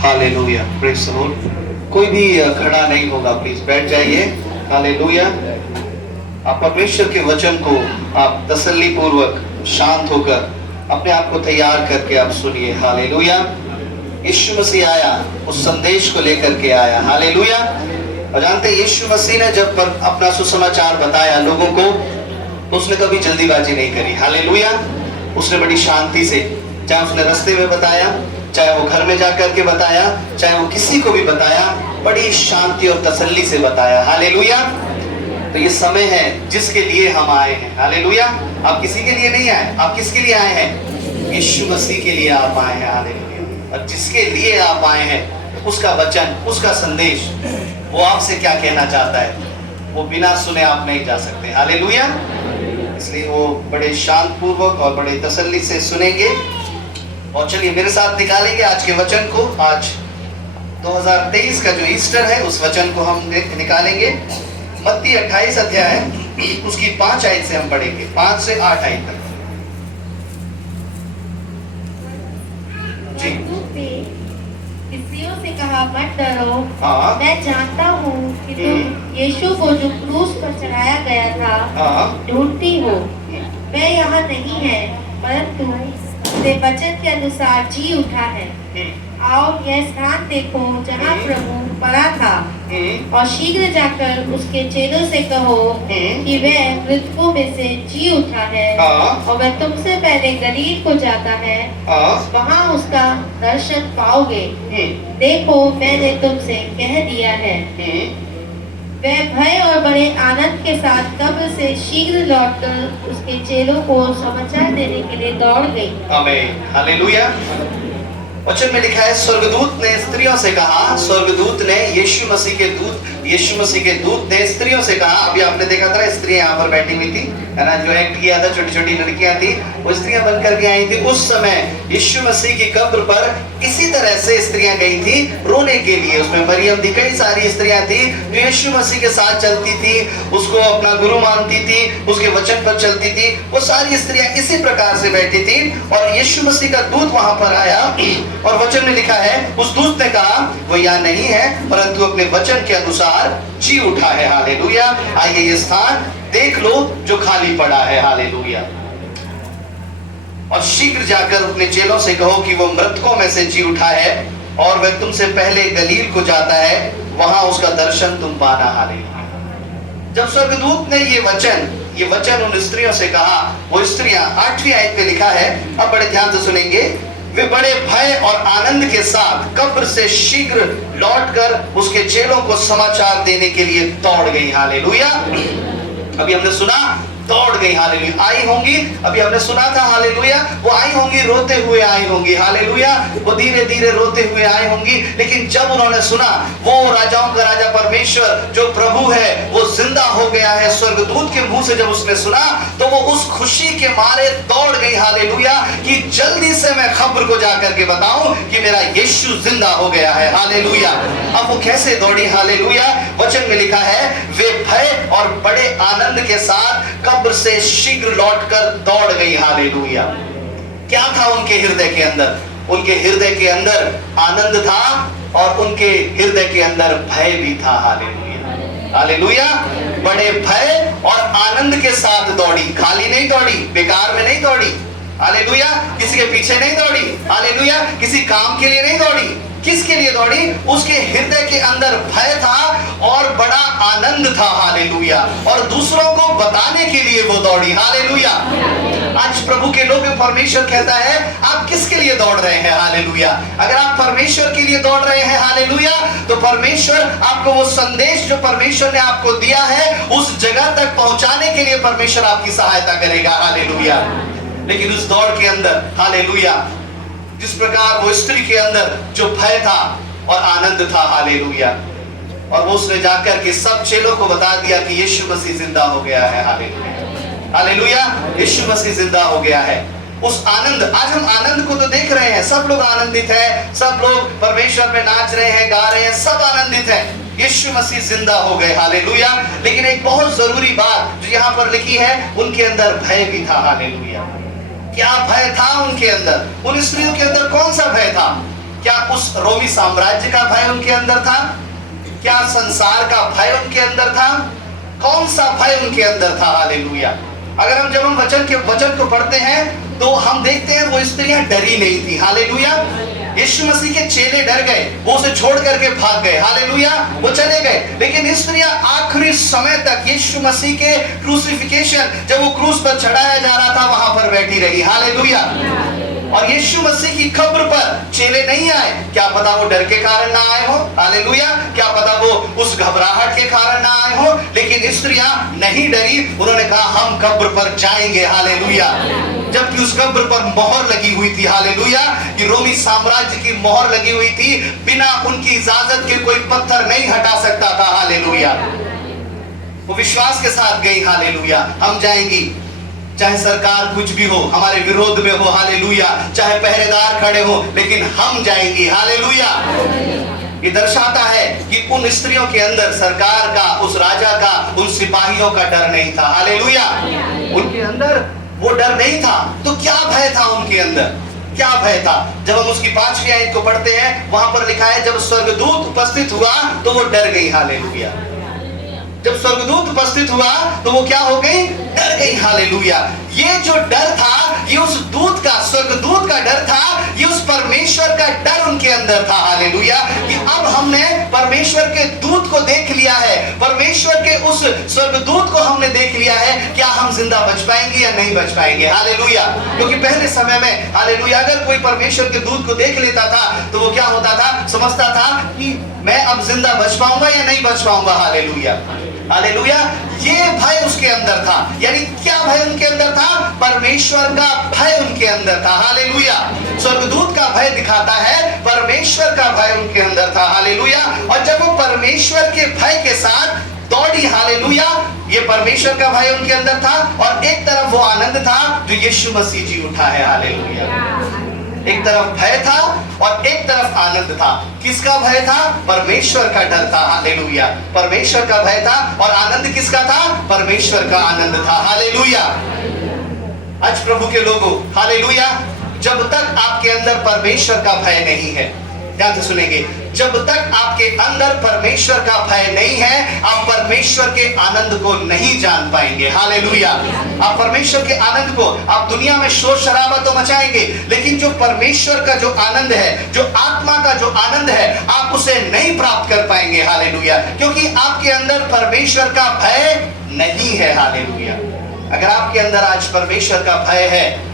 Hallelujah, praise the Lord. कोई भी खड़ा नहीं होगा, प्लीज बैठ जाइए। हालेलुया। आप परमेश्वर के वचन को आप तसल्ली पूर्वक शांत होकर अपने आप को तैयार करके आप सुनिए। हालेलुया। यीशु मसीह आया, उस संदेश को लेकर के आया। हालेलुया। और जानते हैं यीशु मसीह ने जब अपना सुसमाचार बताया लोगों को, तो उसने कभी जल्दीबाजी नहीं करी। हालेलुया। उसने बड़ी शांति से, चाहे उसने रास्ते में बताया, चाहे वो घर में जाकर के बताया, चाहे वो किसी को भी बताया, बड़ी शांति और तसल्ली से बताया। हालेलुया। तो ये समय है जिसके लिए हम आए हैं। हालेलुया। आप किसी के लिए नहीं आए, आप किसके लिए आए हैं? यीशु मसीह के लिए आप आए हैं। हालेलुया। और जिसके लिए आप आए हैं, उसका वचन, उसका संदेश, वो आपसे क्या कहना चाहता है, वो बिना सुने आप नहीं जा सकते। हालेलुया। इसलिए वो बड़े शांत पूर्वक और बड़े तसल्ली से सुनेंगे। और चलिए मेरे साथ निकालेंगे आज के वचन को। आज 2023 का जो ईस्टर है, उस वचन को हम निकालेंगे। मत्ती 28 अध्याय उसकी 5 आयत से हम पढ़ेंगे, 5 से 8 आयत तक। जी। स्त्रियों से कहा, मत डरो। हाँ। मैं जानता हूँ कि तुम यीशु को जो क्रूस पर चढ़ाया गया था हाँ। ढूंढती हो। मैं यहाँ नहीं है, परंतु उसके वचन के अनुसार जी उठा है। आओ यह स्थान देखो जहाँ प्रभु पड़ा था, और शीघ्र जाकर उसके चेलों से कहो कि वह मृतकों में से जी उठा है, और वह तुमसे पहले गलील को जाता है, वहाँ उसका दर्शन पाओगे। देखो मैंने तुमसे कह दिया है। वह भय और बड़े आनंद के साथ कब्र से शीघ्र लौटकर उसके चेलों को समाचार देने के लिए दौड़ गई। आमीन। हालेलुया। वचन में लिखा है, स्वर्गदूत ने स्त्रियों से कहा, स्वर्गदूत ने यीशु मसीह के दूत ने स्त्रियों से कहा। अभी आपने देखा था स्त्रियां यहाँ पर बैठी हुई थी, है ना, जो एक्ट किया था, छोटी छोटी लड़कियां थी, वो स्त्रियां बनकर के आई थी। उस समय यीशु मसीह की कब्र पर इसी तरह से स्त्रियां गई थी रोने के लिए। उसमें मरियम थी, कई सारी स्त्रियां थी जो यीशु मसीह के साथ चलती थी, उसको अपना गुरु मानती थी, उसके वचन पर चलती थी। वो सारी स्त्रियां इसी प्रकार से बैठी थी, और यीशु मसीह का दूत वहां पर आया, और वचन में लिखा है, उस दूत ने कहा, वो यहाँ नहीं है, परंतु अपने वचन के अनुसार जी उठा है। हालेलुया। आइए ये स्थान देख लो जो खाली पड़ा है। हालेलुया। और शीघ्र जाकर अपने चेलों से कहो कि वो मृतकों में से जी उठा है, और वह तुमसे पहले गलील को जाता है, वहां उसका दर्शन तुम पाना। हालेलुया। जब स्वर्गदूत ने ये वचन उन स्त्रियों से कहा, वो स्त्रियां 8वीं आयत पे लिखा है, अब बड़े ध्यान से सुनेंगे, वे बड़े भय और आनंद के साथ कब्र से शीघ्र लौटकर उसके चेलों को समाचार देने के लिए दौड़ गई। हालेलुया। अभी हमने सुना दौड़ गई। हालेलुया। आई होंगी, अभी हमने सुना था। हालेलुया। वो आई होंगी, रोते हुए आई होंगी। हालेलुया। वो धीरे धीरे रोते हुए आई होंगी, लेकिन जब उन्होंने सुना वो राजाओं का राजा परमेश्वर जो प्रभु है वो जिंदा हो गया है, स्वर्गदूत के मुंह से जब उसने सुना, तो वो उस खुशी के मारे दौड़ गई। हालेलुया। कि जल्दी से मैं खबर को जाकर के बताऊं कि मेरा यीशु जिंदा हो गया है। हालेलुया। अब वो कैसे दौड़ी? हालेलुया। वचन में लिखा है, वे भय और बड़े आनंद के साथ कब्र से शीघ्र लौटकर दौड़ गई। हालेलुया। क्या था उनके हृदय के अंदर? उनके हृदय के अंदर आनंद था, और उनके हृदय के अंदर भय भी था। हालेलुया। हालेलुया। बड़े भय और आनंद के साथ दौड़ी, खाली नहीं दौड़ी, बेकार में नहीं दौड़ी। हालेलुया। किसी के पीछे नहीं दौड़ी। हालेलुया। किसी काम के लिए नहीं दौड़ी। किसके लिए दौड़ी? उसके हृदय के अंदर भय था और बड़ा आनंद था। हालेलुया। और दूसरों को बताने के लिए वो दौड़ी। हालेलुया। आज प्रभु के लोग, परमेश्वर कहता है, आप किसके लिए दौड़ रहे हैं? हालेलुया। अगर आप परमेश्वर के लिए दौड़ रहे हैं, हालेलुया, तो परमेश्वर आपको वो संदेश जो परमेश्वर ने आपको दिया है, उस जगह तक पहुंचाने के लिए परमेश्वर आपकी सहायता करेगा। हालेलुया। लेकिन उस दौड़ के अंदर, हालेलुया, जिस प्रकार वो स्त्री के अंदर जो भय था और आनंद था, हालेलुया, और वो उसने जाकर के सब चेलों को बता दिया कि यीशु मसीह जिंदा हो गया है। हालेलुया। हालेलुया। यीशु मसीह जिंदा हो गया है। उस आनंद, आज हम आनंद को तो देख रहे हैं, सब लोग आनंदित हैं, सब लोग परमेश्वर में नाच रहे हैं, गा रहे हैं, सब आनंदित हैं। यीशु मसीह जिंदा हो गए। हालेलुया। लेकिन एक बहुत जरूरी बात जो यहाँ पर लिखी है, उनके अंदर भय भी था। हालेलुया। क्या भय था उनके अंदर? उन स्त्रियों के अंदर कौन सा भय था? क्या उस रोमी साम्राज्य का भय उनके अंदर था? क्या संसार का भय उनके अंदर था? कौन सा भय उनके अंदर था? हालेलुया। जब हम वचन को पढ़ते हैं तो हम देखते हैं वो स्त्रियां डरी नहीं थी। हालेलुया। यीशु मसीह के चेले डर गए, वो उसे छोड़ करके भाग गए। हालेलुया, वो चले गए। लेकिन स्त्रियां आखिरी समय तक यीशु मसीह के क्रूसिफिकेशन, जब वो क्रूस पर चढ़ाया जा रहा था, वहां पर बैठी रही। हालेलुया। और यीशु मसीह की कब्र पर चेले नहीं आए। क्या पता वो डर के कारण ना आए हो? हालेलुया। क्या पता वो उस घबराहट के कारण ना आए हो? लेकिन स्त्रियां नहीं डरी, उन्होंने कहा हम कब्र पर जाएंगे। हालेलुया। जबकि उस कब्र पर मोहर लगी हुई थी। हालेलुया। कि रोमी साम्राज्य की मोहर लगी हुई थी, बिना उनकी इजाजत के कोई पत्थर नहीं हटा सकता था। हालेलुया। वो विश्वास के साथ गई। हालेलुया। हम जाएंगी, चाहे सरकार कुछ भी हो, हमारे विरोध में हो। हालेलुया। चाहे पहरेदार खड़े हो, लेकिन हम जाएंगे। हालेलुया। ये दर्शाता है कि उन स्त्रियों के अंदर सरकार का, उस राजा का, उन सिपाहियों का डर नहीं था। हालेलुया। उनके अंदर वो डर नहीं था। तो क्या भय था उनके अंदर? क्या भय था? जब हम उसकी 5वीं आयत को पढ़ते हैं, वहां पर लिखा है जब स्वर्गदूत उपस्थित हुआ तो वो डर गई। हालेलुया। जब स्वर्गदूत उपस्थित हुआ तो वो क्या हो गई? डर गई। हालेलुया। ये जो डर था, ये उस दूत का, स्वर्गदूत का डर था, ये उस परमेश्वर का डर उनके अंदर था। हालेलुया। कि अब हमने परमेश्वर के दूत को देख लिया है, परमेश्वर के उस स्वर्गदूत को हमने देख लिया है, क्या हम जिंदा बच पाएंगे या नहीं बच पाएंगे? हालेलुया। क्योंकि पहले समय में, हालेलुया, अगर कोई परमेश्वर के दूत को देख लेता था तो वो क्या होता था? समझता था कि मैं अब जिंदा बच पाऊंगा या नहीं बच पाऊंगा। हालेलुया। हालेलुया। ये भय उसके अंदर था। यानी क्या भय उनके अंदर था? परमेश्वर का भय उनके अंदर था। हालेलुया। स्वर्गदूत का भय दिखाता है, परमेश्वर का भय उनके अंदर था। हालेलुया। और जब वो परमेश्वर के भय के साथ दौड़ी, हालेलुया, ये परमेश्वर का भय उनके अंदर था और एक तरफ वो आनंद था जो यीशु मसीह जी उठा है। हालेलुया। एक तरफ भय था और एक तरफ आनंद था। किसका भय था? परमेश्वर का डर था। हालेलुया। परमेश्वर का भय था और आनंद किसका था? परमेश्वर का आनंद था। हालेलुया। आज प्रभु के लोगों, हालेलुया, जब तक आपके अंदर परमेश्वर का भय नहीं है, ध्यान से सुनेंगे, जब तक आपके अंदर परमेश्वर का भय नहीं है, आप परमेश्वर के आनंद को नहीं जान पाएंगे। हालेलुया। आप परमेश्वर के आनंद को, आप दुनिया में शोर शराबा तो मचाएंगे, लेकिन जो परमेश्वर का जो आनंद है, जो आत्मा का जो आनंद है, आप उसे नहीं प्राप्त कर पाएंगे। हालेलुया। क्योंकि आपके अंदर परमेश्वर का भय नहीं है। हालेलुया। अगर आपके अंदर आज परमेश्वर का भय है,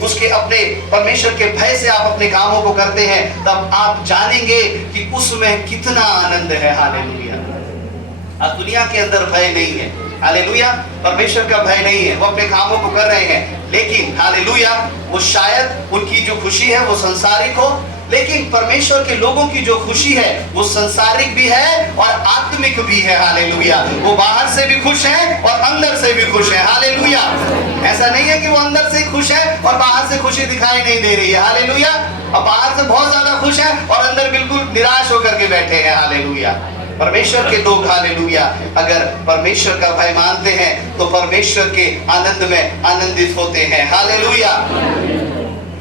उसके अपने परमेश्वर के भय से आप अपने कामों को करते हैं, तब आप जानेंगे कि उसमें कितना आनंद है। हालेलुया। अब दुनिया के अंदर भय नहीं है। हालेलुया। परमेश्वर का भय नहीं है, वो अपने कामों को कर रहे हैं, लेकिन हालेलुया, वो शायद उनकी जो खुशी है वो सांसारिक हो, लेकिन परमेश्वर के लोगों की जो खुशी है वो सांसारिक भी है और आत्मिक भी है। हालेलुया। वो बाहर से भी खुश है और अंदर से भी खुश है। हालेलुया। ऐसा नहीं है कि वो अंदर से खुश है और बाहर से खुशी दिखाई नहीं दे रही है। हालेलुया। और बाहर से बहुत ज्यादा खुश है और अंदर बिल्कुल निराश होकर के बैठे हैं। हालेलुया। परमेश्वर के लोग, हालेलुया, अगर परमेश्वर का भय मानते हैं तो परमेश्वर के आनंद में आनंदित होते हैं। हालेलुया।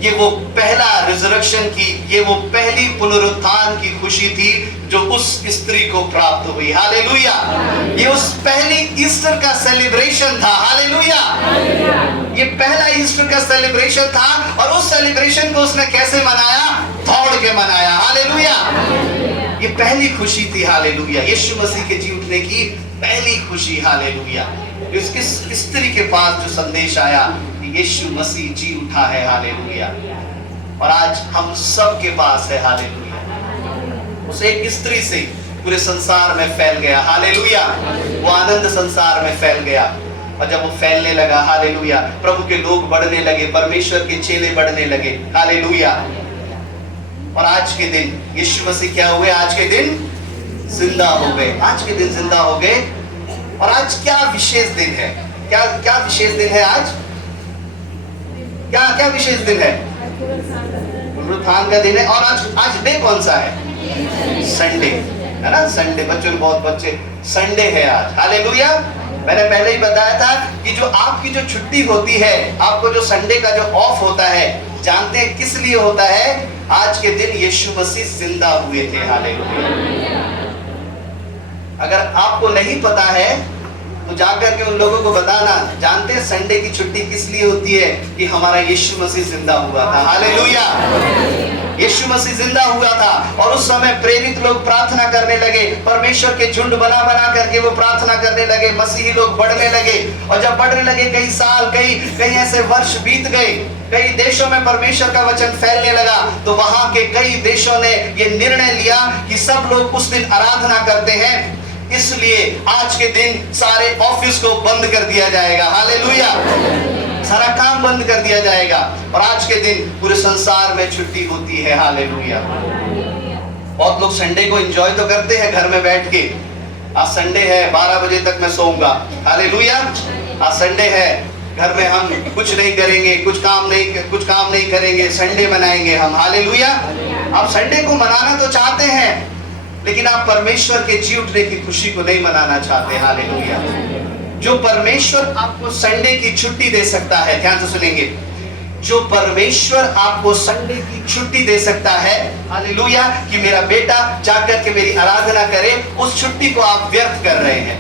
ये वो पहला रिजरेक्शन की, ये वो पहली पुनरुत्थान की खुशी थी जो उस स्त्री को प्राप्त हुई। हालेलुया। ये उस पहली ईस्टर का सेलिब्रेशन था। हालेलुया। ये पहला ईस्टर का सेलिब्रेशन था और उस सेलिब्रेशन को उसने कैसे मनाया? दौड़ के मनाया। हालेलुया। ये पहली खुशी थी। हालेलुया। यीशु मसीह के जी उठने की पहली खुशी। हालेलुया। इस स्त्री के पास जो संदेश आया, यीशु मसीह जी उठा है। हालेलुया। और आज हम सब के पास है। हालेलुया। उस एक स्त्री से पूरे संसार में फैल गया। हालेलुया। वो आनंद संसार में फैल गया और जब वो फैलने लगा, हालेलुया, प्रभु के लोग बढ़ने लगे, परमेश्वर के चेले बढ़ने लगे। हालेलुया। और आज के दिन यीशु मसीह क्या हुए? आज के दिन जिंदा हो गए। आज के दिन जिंदा हो गए। और आज क्या विशेष दिन है? क्या विशेष दिन है आज? क्या विशेष दिन है? पुनरुत्थान का दिन है। और आज डे कौन सा है? संडे है ना। संडे, बच्चों, बहुत बच्चे, संडे है आज। हालेलुया। मैंने पहले ही बताया था कि जो आपकी जो छुट्टी होती है, आपको जो संडे का जो ऑफ होता है, जानते हैं किस लिए होता है? आज के दिन यीशु मसीह जिंदा हुए थे। हालेलुया। अगर आपको नहीं पता है तो जाकर के उन लोगों को बताना, जानते हैं संडे की छुट्टी किस लिए होती है? कि हमारा यीशु मसीह जिंदा हुआ था। हालेलुया। यीशु मसीह जिंदा हुआ था और उस समय प्रेरित लोग प्रार्थना करने लगे, परमेश्वर के झुंड बना बना करके वो प्रार्थना करने लगे, मसीही लोग बढ़ने लगे। और जब बढ़ने लगे कई साल, कई ऐसे वर्ष बीत गए, कई देशों में परमेश्वर का वचन फैलने लगा, तो वहां के कई देशों ने ये निर्णय लिया कि सब लोग उस दिन आराधना करते हैं, इसलिए आज के दिन सारे ऑफिस को बंद कर दिया जाएगा। हालेलुया। सारा काम बंद कर दिया जाएगा और आज के दिन पूरे संसार में छुट्टी होती है। हालेलुया। बहुत लोग संडे को एंजॉय तो करते हैं घर में बैठ के, आज संडे है 12 बजे तक मैं सोऊंगा। हालेलुया। आज संडे है, घर में हम कुछ नहीं करेंगे, कुछ काम नहीं करेंगे, संडे मनाएंगे हम। हालेलुया। आप संडे को मनाना तो चाहते हैं, लेकिन आप परमेश्वर के जी उठने की खुशी को नहीं मनाना चाहते। हालेलुया। जो परमेश्वर आपको संडे की छुट्टी दे सकता है, ध्यान से सुनेंगे, जो परमेश्वर आपको संडे की छुट्टी दे सकता है, हालेलुया, कि मेरा बेटा जाकर के मेरी आराधना करे, उस छुट्टी को आप व्यर्थ कर रहे हैं।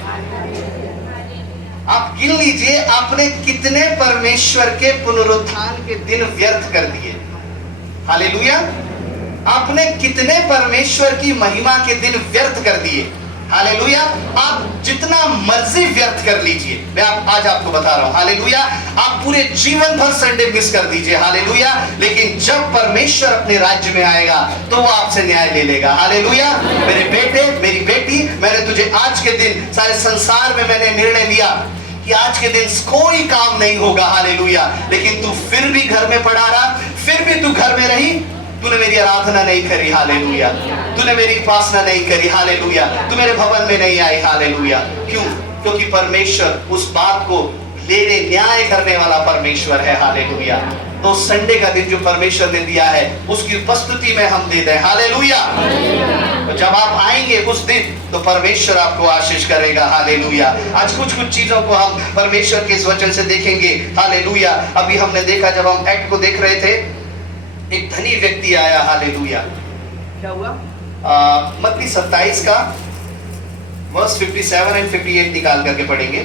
आप गिन लीजिए आपने कितने परमेश्वर के पुनरुत्थान के दिन व्यर्थ कर दिए। हालेलुया। आपने कितने परमेश्वर की महिमा के दिन व्यर्थ कर दिए। हालेलुया। आप जितना मर्जी व्यर्थ कर लीजिए, मैं आज आपको बता रहा हूं। हालेलुया। आप पूरे जीवन भर संडे मिस कर दीजिए। हालेलुया। लेकिन जब परमेश्वर अपने राज्य में आएगा तो वो आपसे न्याय ले लेगा। हालेलुया। मेरे बेटे, मेरी बेटी, मैंने तुझे आज के दिन, सारे संसार में मैंने निर्णय लिया कि आज के दिन कोई काम नहीं होगा। हालेलुया। लेकिन तू फिर भी घर में पड़ा रहा, फिर भी तू घर में रही, तूने मेरी आराधना नहीं करी। हालेलुया। तूने मेरी उपासना नहीं करी। हालेलुया। तू मेरे भवन में नहीं आई। हालेलुया। क्यों? क्योंकि परमेश्वर उस बात को लेने, न्याय करने वाला परमेश्वर है। हालेलुया। तो संडे का दिन जो परमेश्वर ने दिया है उसकी उपस्थिति में हम दे दें। हालेलुया। तो जब आप आएंगे उस दिन तो परमेश्वर आपको आशीष करेगा। हालेलुया। आज कुछ चीजों को हम परमेश्वर के इस वचन से देखेंगे। हालेलुया। अभी हमने देखा, जब हम एक्ट को देख रहे थे, एक धनी व्यक्ति आया। हालेलुया। क्या हुआ? मत्ती 27 का वर्स 57 एंड 58 निकाल करके पढ़ेंगे।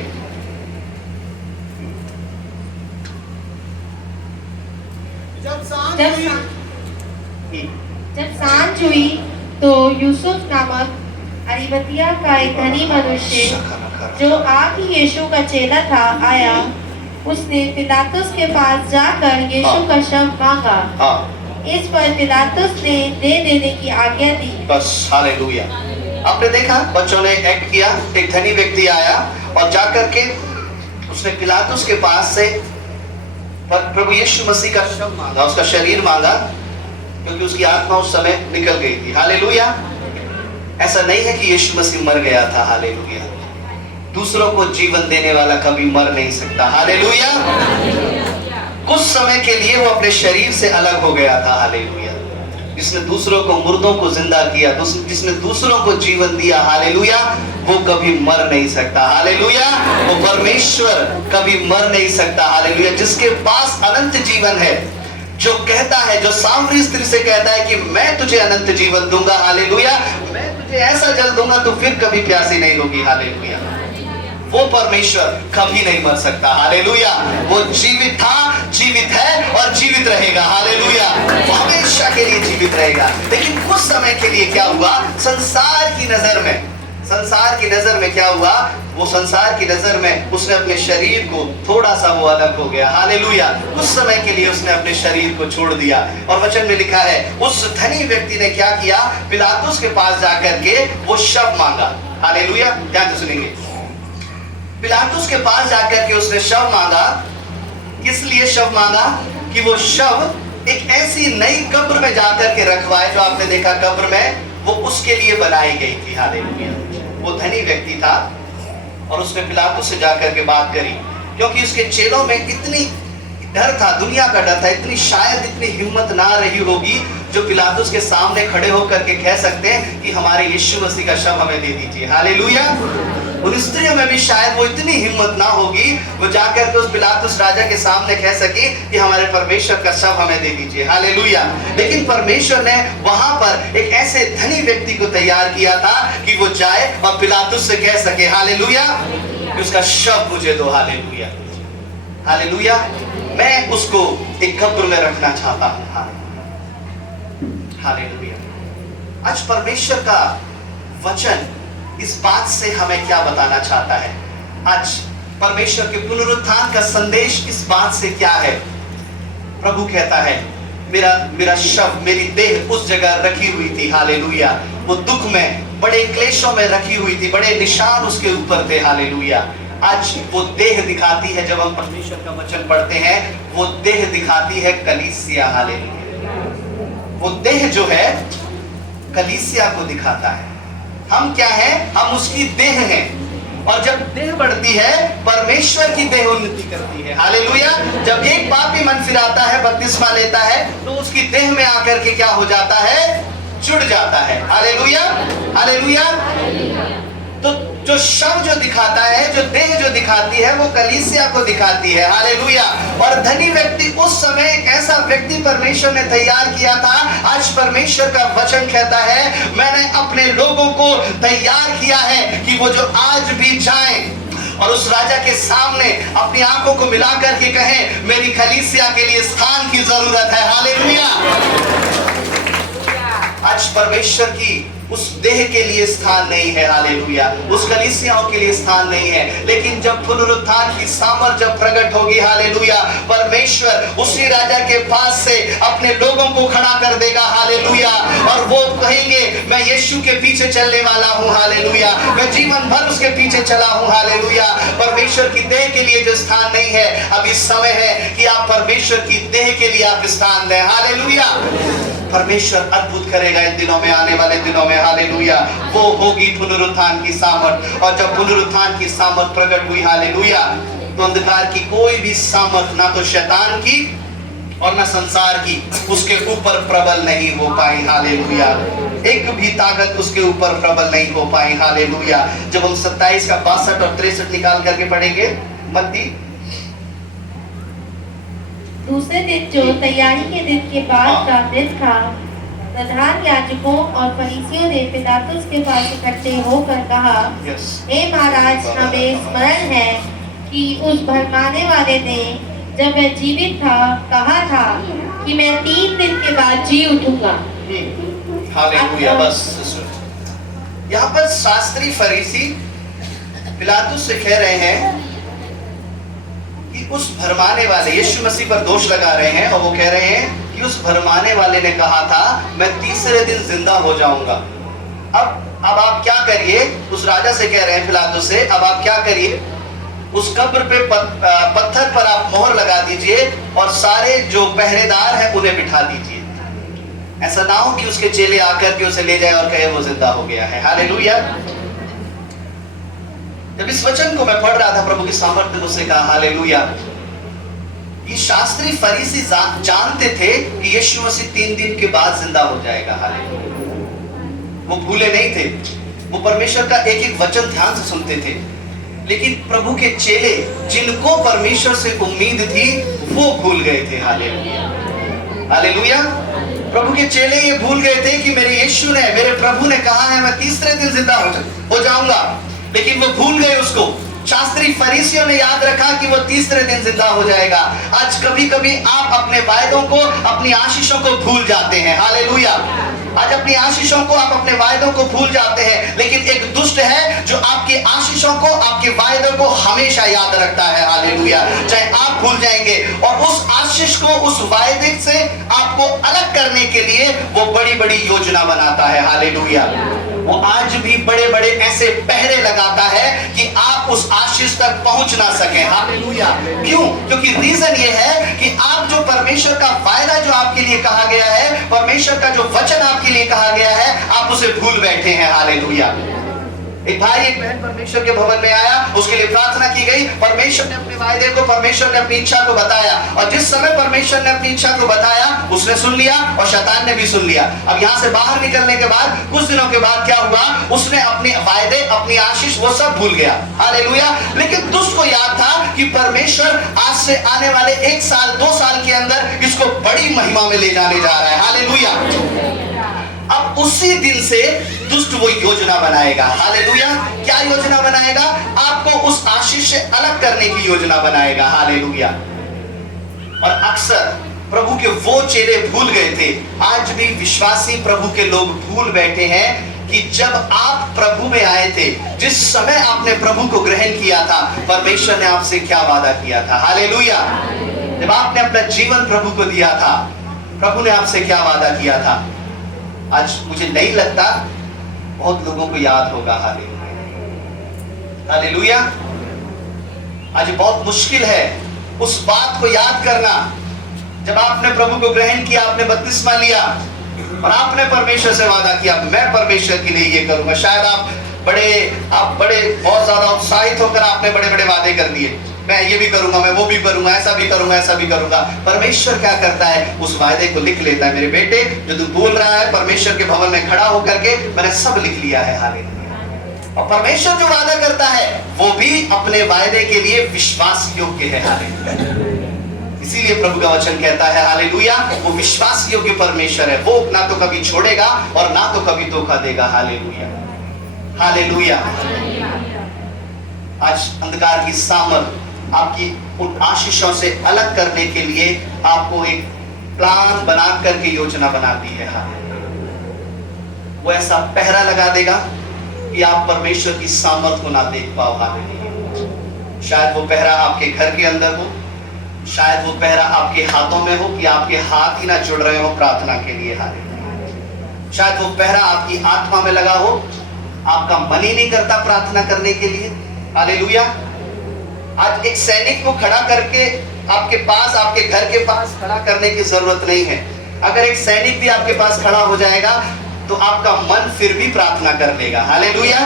जब सांझ हुई तो यूसुफ नामक अरिमतिया का एक धनी मनुष्य, जो आप ही यीशु का चेला था, आया। उसने पिलातुस के पास जाकर यीशु का शव मांगा। इस पर पिलातुस ने दे देने की आज्ञा दी। बस। हालेलुया। आपने देखा, बच्चों ने एक्ट किया, एक धनी व्यक्ति आया और जाकर के उसने पिलातुस के पास से प्रभु यीशु मसीह का शव मांगा, उसका शरीर मांगा, क्योंकि उसकी आत्मा उस समय निकल गई थी। हालेलुया। ऐसा नहीं है कि यीशु मसीह मर गया था। हालेलुया। दूसरों को जीवन देने वाला कभी मर नहीं सकता। हालेलुया। कुछ समय के लिए वो अपने शरीर से अलग हो गया था। हालेलुया। जिसने दूसरों को, मुर्दों को जिंदा किया, जिसने दूसरों को जीवन दिया, हालेलुया, वो कभी मर नहीं सकता। हालेलुया। वो परमेश्वर कभी मर नहीं सकता। हालेलुया। जिसके पास अनंत जीवन है, जो कहता है, जो सामरी स्त्री से कहता है कि मैं तुझे अनंत जीवन दूंगा। हालेलुया। मैं तुझे ऐसा जल दूंगा तो फिर कभी प्यासी नहीं होगी। हालेलुया। वो परमेश्वर कभी नहीं मर सकता। हालेलुया। वो जीवित था, जीवित है और जीवित रहेगा। हालेलुया। वो हमेशा के लिए जीवित रहेगा। लेकिन कुछ समय के लिए क्या हुआ? संसार की नजर में क्या हुआ? वो संसार की नजर में उसने अपने शरीर को थोड़ा सा वो अलग हो गया। हालेलुया। कुछ समय के लिए उसने अपने शरीर को छोड़ दिया। और वचन में लिखा है, उस धनी व्यक्ति ने क्या किया? पिलातुस के पास जाकर के वो शव मांगा। हालेलुया। ध्यान से सुनेंगे। पिलातुस के पास जाकर के उसने शव मांगा। किस लिए शव मांगा? कि वो शव एक ऐसी नई कब्र में जाकर के रखवाए, जो आपने देखा कब्र में वो उसके लिए बनाई गई थी। हालेलुया। वो धनी व्यक्ति था और उसने पिलातुस से जाकर के बात करी, क्योंकि उसके चेलों में इतनी डर था, दुनिया का डर था, इतनी शायद इतनी हिम्मत ना रही होगी जो पिलातुस के सामने खड़े होकर के कह सकते हैं कि हमारे यीशु मसीह का शव हमें दे दीजिए। हालेलुया। उन स्त्रियों में भी शायद वो इतनी हिम्मत ना होगी वो जाकर के उस पिलातुस राजा के सामने कह सके कि हमारे परमेश्वर का शव हमें दे दीजिए। हालेलुया। लेकिन परमेश्वर ने वहां पर एक ऐसे धनी व्यक्ति को तैयार किया था कि वो जाए और पिलातुस से कह सके हालेलुया कि उसका शव मुझे दो। Hallelujah, hallelujah. मैं उसको एक कब्र में रखना चाहता हूं। हालेलुया। आज परमेश्वर का वचन इस बात से हमें क्या बताना चाहता है? आज परमेश्वर के पुनरुत्थान का संदेश इस बात से क्या है? प्रभु कहता है मेरा शव, मेरी देह उस जगह रखी हुई थी। हालेलुया। वो दुख में, बड़े क्लेशों में रखी हुई थी, बड़े निशान उसके ऊपर थे। हालेलुया। आज वो देह दिखाती है, जब हम परमेश्वर का वचन पढ़ते हैं, वो देह दिखाती है कलीसिया। हालेलुया। वो देह जो है कलीसिया को दिखाता है। हम क्या हैं? हम उसकी देह हैं। और जब देह बढ़ती है, परमेश्वर की देह उन्नति करती है। हालेलुया। जब एक पापी मन फिराता है, बपतिस्मा लेता है, तो उसकी देह में आकर के क्या हो जाता है? जुड़ जाता है। Hallelujah, hallelujah. तो जो शव जो दिखाता है, जो देह जो दिखाती है, वो कलीसिया को दिखाती है। हालेलुया। और धनी व्यक्ति, उस समय एक ऐसा व्यक्ति परमेश्वर ने तैयार किया था। आज परमेश्वर का वचन कहता है मैंने अपने लोगों को तैयार किया है कि वो जो आज भी जाएं और उस राजा के सामने अपनी आंखों को मिला करके कहें मेरी कलीसिया के लिए स्थान की जरूरत है। हालेलुया। आज परमेश्वर की उस देह के लिए स्थान नहीं है। हालेलुया। उस कलीसियाओं के लिए स्थान नहीं है। लेकिन जब पुनरुत्थान की सामर्थ जब प्रकट होगी, हालेलुया, परमेश्वर उसी राजा के पास से अपने लोगों को खड़ा कर देगा। हालेलुया। और वो कहेंगे मैं यीशु के पीछे चलने वाला हूँ। हालेलुया। मैं जीवन भर उसके पीछे चला हूँ। हालेलुया। परमेश्वर की देह के लिए जो स्थान नहीं है, अभी समय है कि आप परमेश्वर की देह के लिए आप स्थान दें। हालेलुया। परमेश्वर अद्भुत करेगा इन दिनों में, आने वाले दिनों में। हालेलुया। वो होगी पुनरुत्थान की सामर्थ। और जब पुनरुत्थान की सामर्थ प्रकट हुई, हालेलुया, तो अंधकार की कोई भी सामर्थ, ना तो शैतान की और ना संसार की, उसके ऊपर प्रबल नहीं हो पाई। हालेलुया। एक भी ताकत उसके ऊपर प्रबल नहीं हो पाई। हालेलुया। जब हम 27 का 62 और 63 निकाल करके पढ़ेंगे, मत्ती दूसरे दिन जो तैयारी के दिन के बाद का दिन था, प्रधान याजकों और फरीसियों ने पिलातुस के पास इकट्ठे होकर कहा, हे महाराज, हमें स्मरण है कि उस भड़काने वाले ने जब वह जीवित था कहा था कि मैं 3 दिन के बाद जी उठूंगा। हालेलुया। बस यहाँ पर शास्त्री फरीसी पिलातुस से कह रहे हैं कि उस भरमाने वाले, यीशु मसीह पर दोष लगा रहे हैं और वो कह रहे हैं कि उस भरमाने वाले ने कहा था मैं तीसरे दिन जिंदा हो जाऊंगा। अब आप क्या करिए? उस राजा से कह रहे हैं पिलातुस से, अब आप क्या करिए? उस कब्र पे पत्थर पर आप मोहर लगा दीजिए और सारे जो पहरेदार हैं उन्हें बिठा दीजिए। ऐसा ना हो कि उसके चेले आकर के उसे ले जाए और कहे वो जिंदा हो गया है। हालेलुया। जब इस वचन को मैं पढ़ रहा था, प्रभु की सामर्थ्य ने उससे कहा हालेलुया, ये शास्त्री फरीसी जानते थे कि यीशु मसीह 3 दिन के बाद जिंदा हो जाएगा। हालेलुया। वो भूले नहीं थे। वो परमेश्वर का एक एक वचन ध्यान से सुनते थे। लेकिन प्रभु के चेले जिनको परमेश्वर से उम्मीद थी वो भूल गए थे। Hallelujah, hallelujah. प्रभु के चेले ये भूल गए थे कि मेरे यीशु ने, मेरे प्रभु ने कहा है मैं तीसरे दिन जिंदा हो जाऊंगा, लेकिन वो भूल गए उसको। शास्त्री फरीसियों ने याद रखा कि वो तीसरे दिन जिंदा हो जाएगा। आज कभी कभी आप अपने वायदों को, अपनी आशीषों को भूल जाते हैं। हालेलुया। आज अपनी आशीषों को, आप अपने वायदों को भूल जाते हैं, लेकिन एक दुष्ट है जो आपकी आशीषों को, आपके वायदों को हमेशा याद रखता है। हालेलुया। चाहे आप भूल जाएंगे, और उस आशीष को, उस वायदे से आपको अलग करने के लिए वो बड़ी बड़ी योजना बनाता है। हालेलुया। वो आज भी बड़े बड़े ऐसे पहरे लगाता है कि आप उस आशीष तक पहुंच ना सके। हालेलुया। क्यों? क्योंकि रीजन ये है कि आप जो परमेश्वर का वायदा जो आपके लिए कहा गया है, परमेश्वर का जो वचन आपके लिए कहा गया है, आप उसे भूल बैठे हैं। हालेलुया। एक भाई एक बहन परमेश्वर के भवन में आया, उसके लिए प्रार्थना की गई, परमेश्वर ने अपने वायदे को, परमेश्वर ने अपनी इच्छा को बताया, और जिस समय परमेश्वर ने अपनी इच्छा को बताया उसने सुन लिया और शैतान ने भी सुन लिया। अब यहाँ से बाहर निकलने के बाद कुछ दिनों के बाद क्या हुआ, उसने अपने वायदे, अपनी आशीष वो सब भूल गया। हालेलुया। लेकिन दुष्ट को याद था कि परमेश्वर आज से आने वाले 1 साल 2 साल के अंदर इसको बड़ी महिमा में ले जाने जा रहा है। हालेलुया। अब उसी दिन से दुष्ट वो योजना बनाएगा। हालेलुया। क्या योजना बनाएगा? आपको उस आशीष से अलग करने की योजना बनाएगा। हालेलुया। और अक्सर प्रभु के वो चेले भूल गए थे, आज भी विश्वासी प्रभु के लोग भूल बैठे हैं कि जब आप प्रभु में आए थे, जिस समय आपने प्रभु को ग्रहण किया था, परमेश्वर ने आपसे क्या वादा किया था। हालेलुया। जब आपने अपना जीवन प्रभु को दिया था, प्रभु ने आपसे क्या वादा किया था। आज मुझे नहीं लगता बहुत लोगों को याद होगा। हालेलुया। आज बहुत मुश्किल है उस बात को याद करना जब आपने प्रभु को ग्रहण किया, आपने बपतिस्मा लिया और आपने परमेश्वर से वादा किया मैं परमेश्वर के लिए ये करूंगा। शायद आप बड़े बहुत ज्यादा उत्साहित होकर आपने बड़े बड़े वादे कर दिए, मैं ये भी करूंगा, मैं वो भी करूंगा, ऐसा भी करूंगा, ऐसा भी करूंगा। परमेश्वर क्या करता है, उस वायदे को लिख लेता है। मेरे बेटे, जो तू बोल रहा है, परमेश्वर के भवन में खड़ा होकर के मैंने सब लिख लिया है। हालेलुया। और परमेश्वर जो वादा करता है वो भी अपने वायदे के लिए विश्वास योग्य है। हालेलुया। इसीलिए प्रभु का वचन कहता है, हालेलुया, वो विश्वास योग्य परमेश्वर है। वो ना तो कभी छोड़ेगा और ना तो कभी धोखा देगा। हालेलुया। हालेलुया। आज अंधकार की सामर्थ आपकी उन आशीषों से अलग करने के लिए आपको एक प्लान बना करके योजना बनाती है। वो ऐसा पहरा लगा देगा कि आप परमेश्वर की सामर्थ को ना देख पाओ। हालेलुया। शायद वो पहरा आपके घर के अंदर हो, शायद वो पहरा आपके हाथों में हो कि आपके हाथ ही ना जुड़ रहे हो प्रार्थना के लिए। हालेलुया। शायद वो पहरा आपकी आत्मा में लगा हो, आपका मन ही नहीं करता प्रार्थना करने के लिए। हालेलुया। आज एक सैनिक को खड़ा करके आपके पास, आपके घर के पास खड़ा करने की जरूरत नहीं है। अगर एक सैनिक भी आपके पास खड़ा हो जाएगा तो आपका मन फिर भी प्रार्थना कर लेगा। हालेलुया।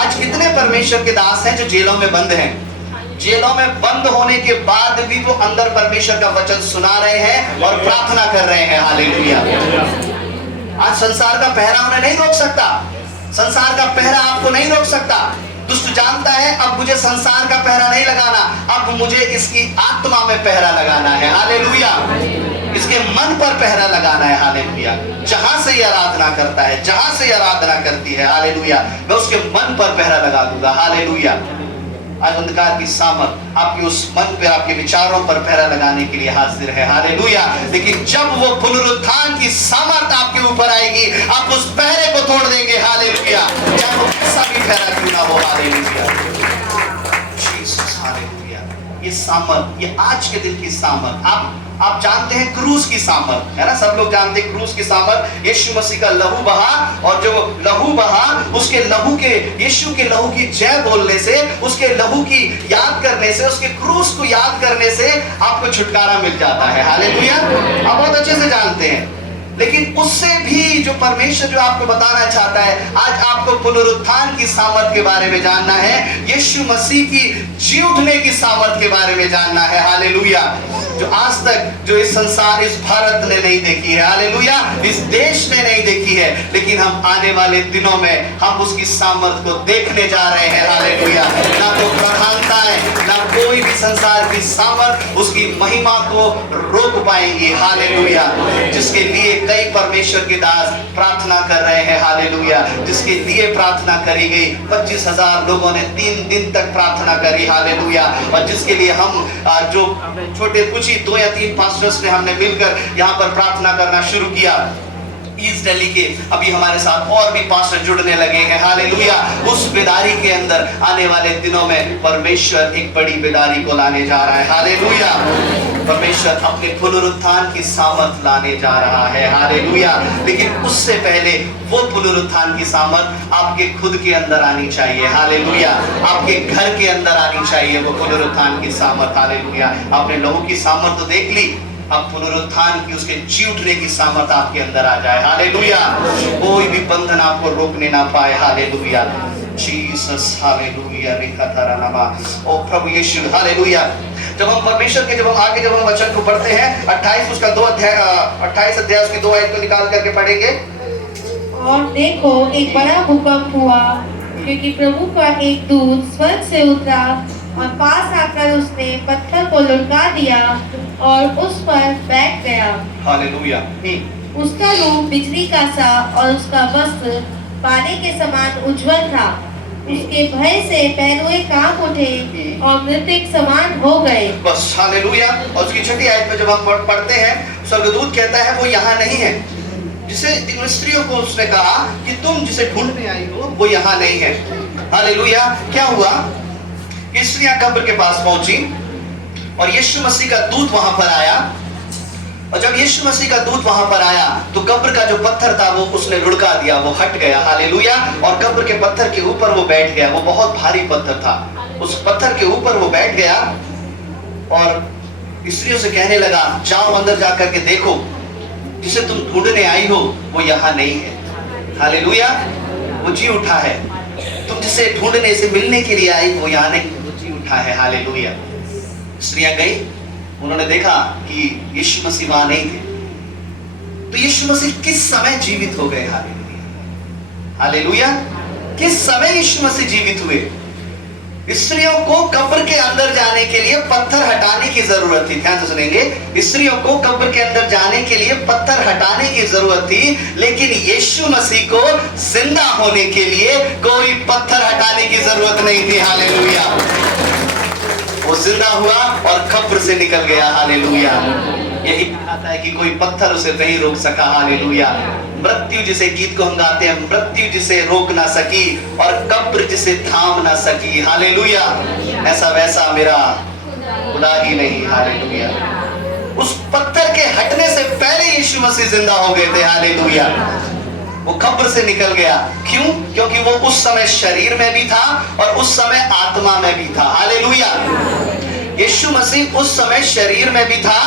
आज कितने परमेश्वर के दास हैं जो जेलों में बंद हैं, जेलों में बंद होने के बाद भी वो अंदर परमेश्वर का वचन सुना रहे हैं और प्रार्थना कर रहे हैं। हालेलुया। आज संसार का पहरा उन्हें नहीं रोक सकता, संसार का पहरा आपको नहीं रोक सकता। दुष्ट जानता है अब मुझे संसार का पहरा नहीं लगाना, अब मुझे इसकी आत्मा में पहरा लगाना है। हालेलुया। इसके मन पर पहरा लगाना है। हालेलुया। जहां से ये आराधना करता है, जहां से ये आराधना करती है, हालेलुया, मैं उसके मन पर पहरा लगा दूंगा। हालेलुया। आज अंधकार की सामर्थ आपके उस मन पे, आपके विचारों पर पहरा लगाने के लिए हाजिर है। हालेलुया। लेकिन जब वो पुनरुत्थान की सामर्थ आपके ऊपर आएगी, आप उस पहरे को तोड़ देंगे। हालेलुया। चाहे वो कैसा भी पहरा क्यों ना हो। हालेलुया। जीसस। हालेलुया। ये सामर्थ, ये आज के दिन की सामर्थ, आप जानते हैं क्रूस की सामर्थ है ना, सब लोग जानते हैं क्रूस की सामर्थ। यीशु मसीह का लहू बहा, और जो लहू बहा, उसके लहू के, यीशु के लहू की जय बोलने से, उसके लहू की याद करने से, उसके क्रूस को याद करने से आपको छुटकारा मिल जाता है। हालेलुया। आप बहुत अच्छे से जानते हैं। लेकिन उससे भी जो परमेश्वर जो आपको बताना चाहता है, आज आपको पुनरुत्थान की सामर्थ के बारे में जानना है, यीशु मसीह की जी उठने की सामर्थ के बारे में जानना है। हालेलुया। जो आज तक जो इस संसार, इस भारत ने नहीं देखी है। हालेलुया। इस देश ने नहीं देखी है, लेकिन हम आने वाले दिनों में हम उसकी सामर्थ को देखने जा रहे हैं। हालेलुया। ना तो प्रधानताएं, ना कोई भी संसार की सामर्थ उसकी महिमा को रोक पाएंगी। हालेलुया। जिसके लिए कई परमेश्वर के दास प्रार्थना कर रहे हैं। हालेलुया। जिसके लिए प्रार्थना करी गई, 25,000 लोगों ने 3 दिन तक प्रार्थना करी। हालेलुया। और जिसके लिए हम जो छोटे कुछ ही 2 या 3 पास्टर्स ने हमने मिलकर यहाँ पर प्रार्थना करना शुरू किया। ईस्ट दिल्ली के अभी हमारे साथ और भी पास्टर जुड़ने लगे हैं। हालेलुया। उस बेदारी के अंदर आने वाले दिनों में परमेश्वर एक बड़ी बेदारी को लाने जा रहा है। हालेलुया। परमेश्वर अपने पुनरुत्थान की सामर्थ लाने जा रहा है। हालेलुया। लेकिन उससे पहले वो पुनरुत्थान की सामर्थ आपके खुद के अंदर आनी चाहिए। हालेलुया। आपके घर के अंदर आनी चाहिए वो पुनरुत्थान की सामर्थ। हालेलुया। आपने लहू की सामर्थ तो देख ली, अब पुनरुत्थान की, उसके जी उठने की सामर्थ आपके अंदर आ जाए। हालेलुया। कोई भी बंधन आपको रोकने ना पाए। हालेलुया। जीसस हालेलुया रिखतरानामा। ओ प्रभु यीशु हालेलुया। जब हम परमेश्वर के जब हम वचन को पढ़ते हैं 28 उसका 2 अध्याय 28 अध्याय उसकी 2 आयत को निकाल करके पढ़ेंगे। और देखो एक बड़ा भूकंप हुआ, क्योंकि प्रभु का एक दूत स्वर्ग से उतरा और पास आकर उसने पत्थर को लुढ़का दिया और उस पर बैठ गया। हालेलुया। उसका रूप बिजली का सा और उसका वस्त्र पानी के समान उज्जवल था। उसके भय से पैरों कांप उठे और मृतक समान हो गए। बस हालेलुया। और उसकी 6 आयत में जब हम पढ़ते हैं, स्वर्गदूत कहता है वो यहाँ नहीं है। जिसे इन स्त्रियों को उसने कहा कि तुम जिसे ढूंढने आई हो वो यहाँ नहीं है। हालेलुया। क्या हुआ? ये स्त्रियां कब्र के पास पहुंची और यीशु मसीह का दूत वहां पर आया। और जब यीशु मसीह का दूत वहां पर आया तो कब्र का जो पत्थर था वो उसने लुढ़का दिया, वो हट गया। हालेलुया। और कब्र के पत्थर के ऊपर वो बैठ गया। वो बहुत भारी पत्थर था। उस पत्थर के ऊपर वो बैठ गया और स्त्रियों से कहने लगा, जाओ अंदर जाकर के देखो, जिसे तुम ढूंढने आई हो वो यहाँ नहीं है। हालेलुया। वो जी उठा है। तुम जिसे ढूंढने से मिलने के लिए आई वो यहाँ नहीं, वो जी उठा है। हालेलुया। स्त्रियां गई, उन्होंने देखा कि यीशु मसीह वहां नहीं थे। तो यीशु मसीह किस समय जीवित हो गए? हालेलुया। हालेलुया। किस समय यीशु मसीह जीवित हुए? स्त्रियों को कब्र के अंदर जाने के लिए पत्थर हटाने की जरूरत थी। ध्यान से सुनेंगे। स्त्रियों को कब्र के अंदर जाने के लिए पत्थर हटाने की जरूरत थी, लेकिन यीशु मसीह को जिंदा होने के लिए कोई पत्थर हटाने की जरूरत नहीं थी। हालेलुया। वो जिंदा हुआ और कब्र से निकल गया। हालेलुया। यही दिखाता है कि कोई पत्थर उसे नहीं रोक सका। हालेलुया। मृत्यु जिसे गीत को हम गाते हैं, मृत्यु जिसे रोक ना सकी और कब्र जिसे थाम ना सकी। हालेलुया। ऐसा वैसा मेरा खुदा ही नहीं। हालेलुया। उस पत्थर के हटने से पहले यीशु मसीह जिंदा हो गए थे। हालेलुया। वो कब्र से निकल गया। क्यों? क्योंकि वो उस समय शरीर में भी था और उस समय आत्मा में भी था। हालेलुया। यीशु मसीह उस समय शरीर में भी था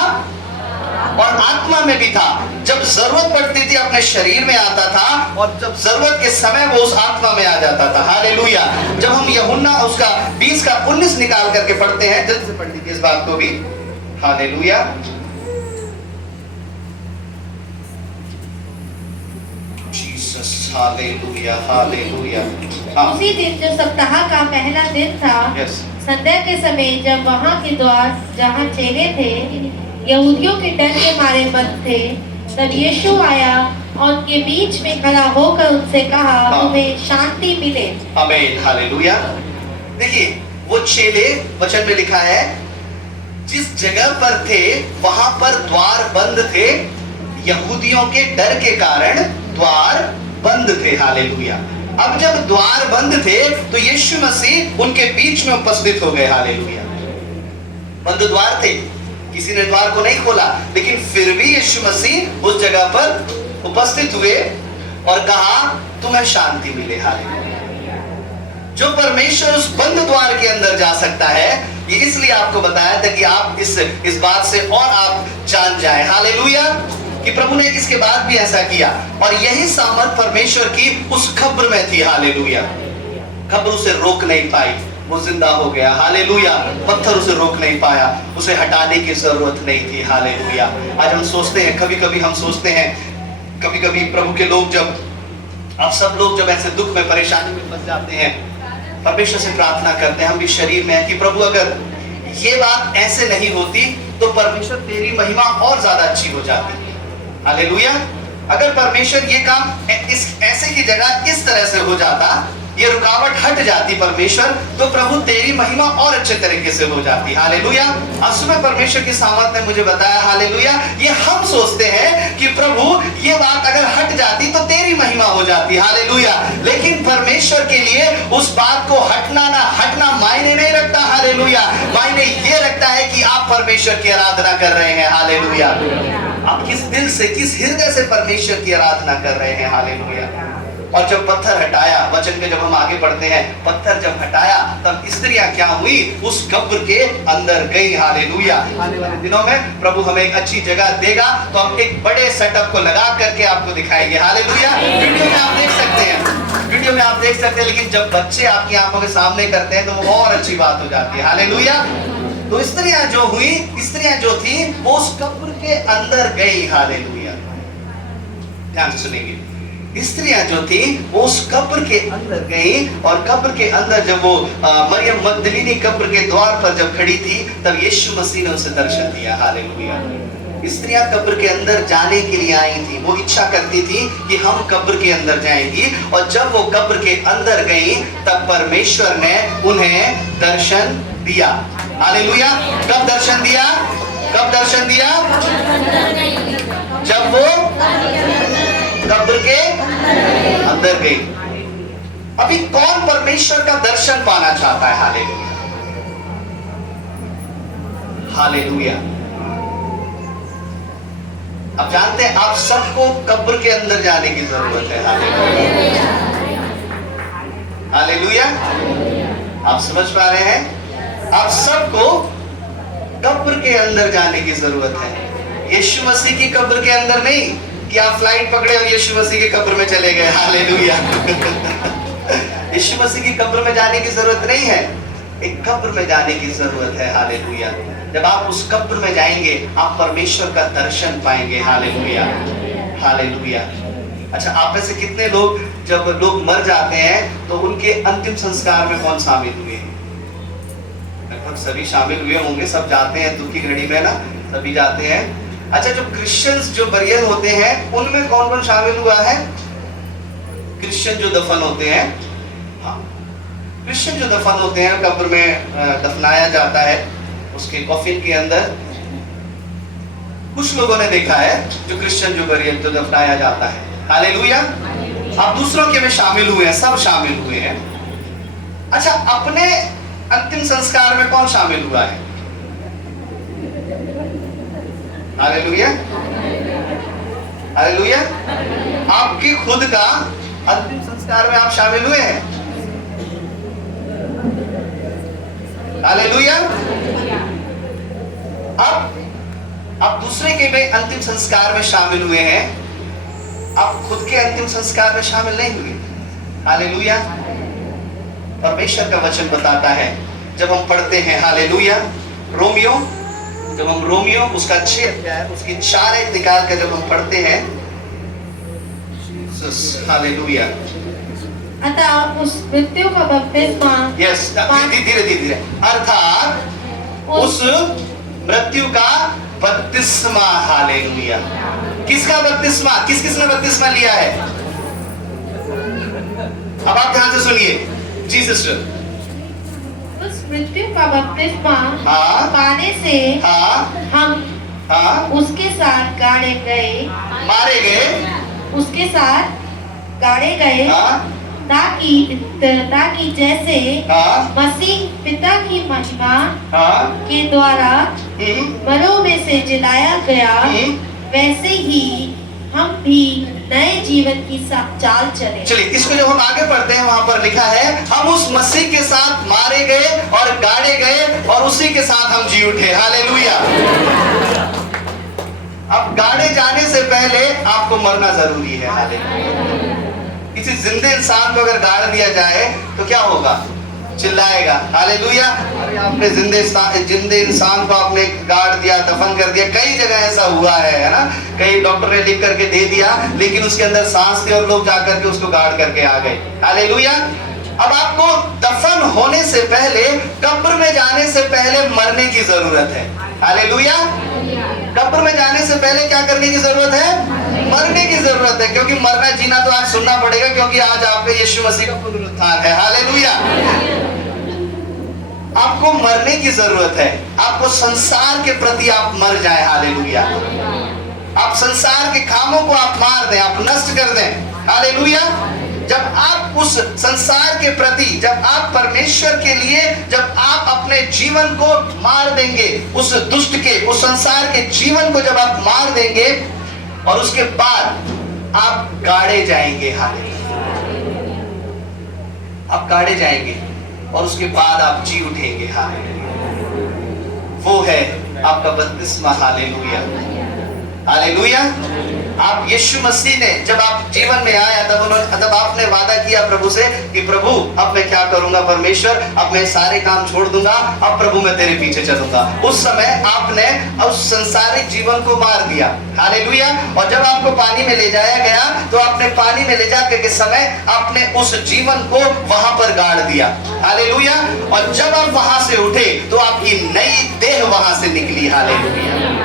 और आत्मा में भी था। जब जरूरत पड़ती थी अपने शरीर में आता था और जब जरूरत के समय वो उस आत्मा में आ जाता था। हालेलुया। जब हम यूहन्ना उसका 20 का 19 निकाल करके पढ़ते हैं, जल्द से पढ़ लीजिए इस बात को भी। हालेलुया। जीसस। हालेलुया। हालेलुया। उसी दिन जो सप्ताह का पहला दिन था, संध्या के समय जब वहां के द्वार जहां चेले थे यहूदियों के डर के मारे बंद थे, तब यीशु आया और उनके बीच में खड़ा होकर उनसे कहा, तुम्हें शांति मिले। आमीन। हालेलुया। देखिए वो चेले, वचन में लिखा है, जिस जगह पर थे वहां पर द्वार बंद थे। यहूदियों के डर के कारण द्वार बंद थे। हालेलुया। अब जब द्वार बंद थे तो यीशु मसीह उनके बीच में उपस्थित हो गए। हालेलुया। बंद द्वार थे, किसी ने द्वार को नहीं खोला, लेकिन फिर भी यीशु मसीह उस जगह पर उपस्थित हुए और कहा, तुम्हें शांति मिले। हालेलुया। जो परमेश्वर उस बंद द्वार के अंदर जा सकता है, ये इसलिए आपको बताया था कि आप इस बात से और आप जान जाए। हालेलुया। कि प्रभु ने इसके बाद भी ऐसा किया और यही सामर्थ परमेश्वर की उस कब्र में थी। हालेलुया। कब्र उसे रोक नहीं पाई, वो जिंदा हो गया। हालेलुया। पत्थर उसे रोक नहीं पाया, उसे हटाने की जरूरत नहीं थी। हालेलुया। आज हम सोचते हैं, कभी कभी हम सोचते हैं, कभी कभी प्रभु के लोग जब, आप सब लोग जब ऐसे दुख में परेशानी में फंस जाते हैं, परमेश्वर से प्रार्थना करते हैं, हम भी शरीर में है कि प्रभु अगर ये बात ऐसे नहीं होती तो परमेश्वर तेरी महिमा और ज्यादा अच्छी हो जाती। हालेलुया। अगर परमेश्वर ये काम इस ऐसे की जगह इस तरह से हो जाता, ये रुकावट हट जाती परमेश्वर, तो प्रभु तेरी महिमा और अच्छे तरीके से हो जाती। हालेलुया। आज सुबह परमेश्वर की सामर्थ ने मुझे बताया। हालेलुया। ये हम सोचते हैं कि प्रभु ये बात अगर हट जाती तो तेरी महिमा हो जाती। हालेलुया। लेकिन परमेश्वर के लिए उस बात को हटना ना हटना मायने नहीं रखता। हालेलुया। मायने ये रखता है कि आप परमेश्वर की आराधना कर रहे हैं। हालेलुया। आप किस दिल से, किस हृदय से परमेश्वर की आराधना कर रहे हैं। हालेलुया। और जब पत्थर हटाया, वचन में जब हम आगे बढ़ते हैं, पत्थर जब हटाया तब स्त्रियां क्या हुई? उस कब्र के अंदर गई। हालेलुया। आने वाले दिनों में प्रभु हमें एक अच्छी जगह देगा तो हम एक बड़े सेटअप को लगा करके आपको दिखाएंगे। हालेलुया। वीडियो में आप देख सकते हैं, वीडियो में आप देख सकते हैं, लेकिन जब बच्चे आपकी आंखों के सामने करते हैं तो वो और अच्छी बात हो जाती है। हालेलुया। तो स्त्रियां जो हुई, स्त्रियां जो थी वो उस कब्र के अंदर गई। हालेलुया। ध्यान से सुनेंगे, स्त्रियां जो थी वो उस कब्र के अंदर गई, और कब्र के अंदर जब वो मरियम मगदलीनी कब्र के द्वार पर जब खड़ी थी, तब यीशु मसीह ने उसे दर्शन दिया। हालेलुया। स्त्रियां कब्र के अंदर जाने के लिए आई थी, वो इच्छा करती थी कि हम कब्र के अंदर जाएंगी, और जब वो कब्र के अंदर गई तब परमेश्वर ने उन्हें दर्शन दिया। हालेलुया। कब दर्शन दिया? कब दर्शन दिया? जब वो कब्र के अंदर गई। अभी कौन परमेश्वर का दर्शन पाना चाहता है? हालेलुया। हालेलुया। अब जानते हैं आप सबको कब्र के अंदर जाने की जरूरत है। हालेलुया। हालेलुया। आप समझ पा रहे हैं? आप सबको कब्र के अंदर जाने की जरूरत है। यीशु मसीह की कब्र के अंदर नहीं कि आप फ्लाइट पकड़े और यीशु मसीह के कब्र में चले गए। हालेलुया। यीशु मसीह की कब्र में जाने की जरूरत नहीं है, एक कब्र में जाने की जरूरत है। हालेलुया। जब आप उस कब्र में जाएंगे आप परमेश्वर का दर्शन पाएंगे। हालेलुया। हालेलुया। अच्छा, आप में से कितने लोग जब लोग मर जाते हैं तो उनके अंतिम संस्कार में कौन शामिल हुए? लगभग सभी शामिल हुए होंगे, सब जाते हैं दुख की घड़ी में ना, सभी जाते हैं। अच्छा, जो क्रिश्चियंस जो बरियल होते हैं उनमें कौन कौन शामिल हुआ है? क्रिश्चियन जो दफन होते हैं, हाँ, क्रिश्चियन जो दफन होते हैं कब्र में दफनाया जाता है, उसके कॉफिन के अंदर। कुछ लोगों ने देखा है जो क्रिश्चियन जो बरियल जो दफनाया जाता है। हालेलुया। आप दूसरों के में शामिल हुए हैं, सब शामिल हुए हैं। अच्छा, अपने अंतिम संस्कार में कौन शामिल हुआ है? हालेलुया। हालेलुया। आपके खुद का अंतिम संस्कार में आप शामिल हुए हैं? हालेलुया। अब आप दूसरे के में अंतिम संस्कार में शामिल हुए हैं, आप खुद के अंतिम संस्कार में शामिल नहीं हुए। हालेलुया। परमेश्वर का वचन बताता है, जब हम पढ़ते हैं हालेलुया रोमियो, जब हम रोमियो उसका 6 अध्याय उसकी 4 एक निकाल कर जब हम पढ़ते हैं, हालेलुया। अतः उस मृत्यु का बपतिस्मा, यस, धीरे धीरे, अर्थात उस मृत्यु का बपतिस्मा। हालेलुया। किसका बपतिस्मा? किस किसने बपतिस्मा लिया है? अब आप ध्यान से सुनिए जी सिस्टर। उस मृत्यु का बपतिस्मा हाँ, पाने से हाँ, हम हाँ, उसके साथ गाड़े गए, मारे गए, उसके साथ गाड़े गए, हाँ, ताकि जैसे हाँ, मसीह पिता की महिमा हाँ, के द्वारा मरों में से जिलाया गया, वैसे ही हम भी नए जीवन की चाल चले। चलिए, इसको जब हम आगे पढ़ते हैं वहां पर लिखा है, हम उस मसीह के साथ मारे गए और गाड़े गए और उसी के साथ हम जी उठे। हालेलुया। अब गाड़े जाने से पहले आपको मरना जरूरी है। हालेलुया। किसी जिंदे इंसान को अगर गाड़ दिया जाए तो क्या होगा? चिल्लाएगा। हालेलुया। अरे आपने जिंदे इंसान को आपने गाड़ दिया, दफन कर दिया। कई जगह ऐसा हुआ है ना, कई डॉक्टर ने लिख करके दे दिया, लेकिन उसके अंदर सांस थी और लोग जाकर के उसको गाड़ करके आ गए। हालेलुया। अब आपको दफन होने से पहले, कब्र में जाने से पहले मरने की जरूरत है। हालेलुया। कब्र में जाने से पहले क्या करने की जरूरत है? मरने की जरूरत है, क्योंकि मरना जीना तो आज सुनना पड़ेगा, क्योंकि आज आपके यीशु मसीह का पुनरुत्थान है। हालेलुया। आपको मरने की जरूरत है। आपको संसार के प्रति आप मर जाए। हालेलुया। आप संसार के कामों को आप मार दें, आप नष्ट कर दें। हालेलुया। जब आप उस संसार के प्रति, जब आप परमेश्वर के लिए, जब आप अपने जीवन को मार देंगे, उस दुष्ट के, उस संसार के जीवन को जब आप मार देंगे, और उसके बाद आप गाड़े जाएंगे। हालेलुया। आप गाड़े जाएंगे और उसके बाद आप जी उठेंगे। हालेलुया। वो है आपका बपतिस्मा। हालेलुया। हालेलुया। आप यीशु मसीह ने जब आप जीवन में आया तब आपने वादा किया प्रभु से कि प्रभु अब मैं क्या करूंगा परमेश्वर, अब मैं सारे काम छोड़ दूंगा, अब प्रभु मैं तेरे पीछे चलूंगा। उस समय आपने उस संसारिक जीवन को मार दिया, हालेलुया। और जब आपको पानी में ले जाया गया तो आपने पानी में ले जाकर के समय आपने उस जीवन को वहां पर गाड़ दिया, हालेलुया। और जब आप वहां से उठे तो आपकी नई देह वहां से निकली, हालेलुया।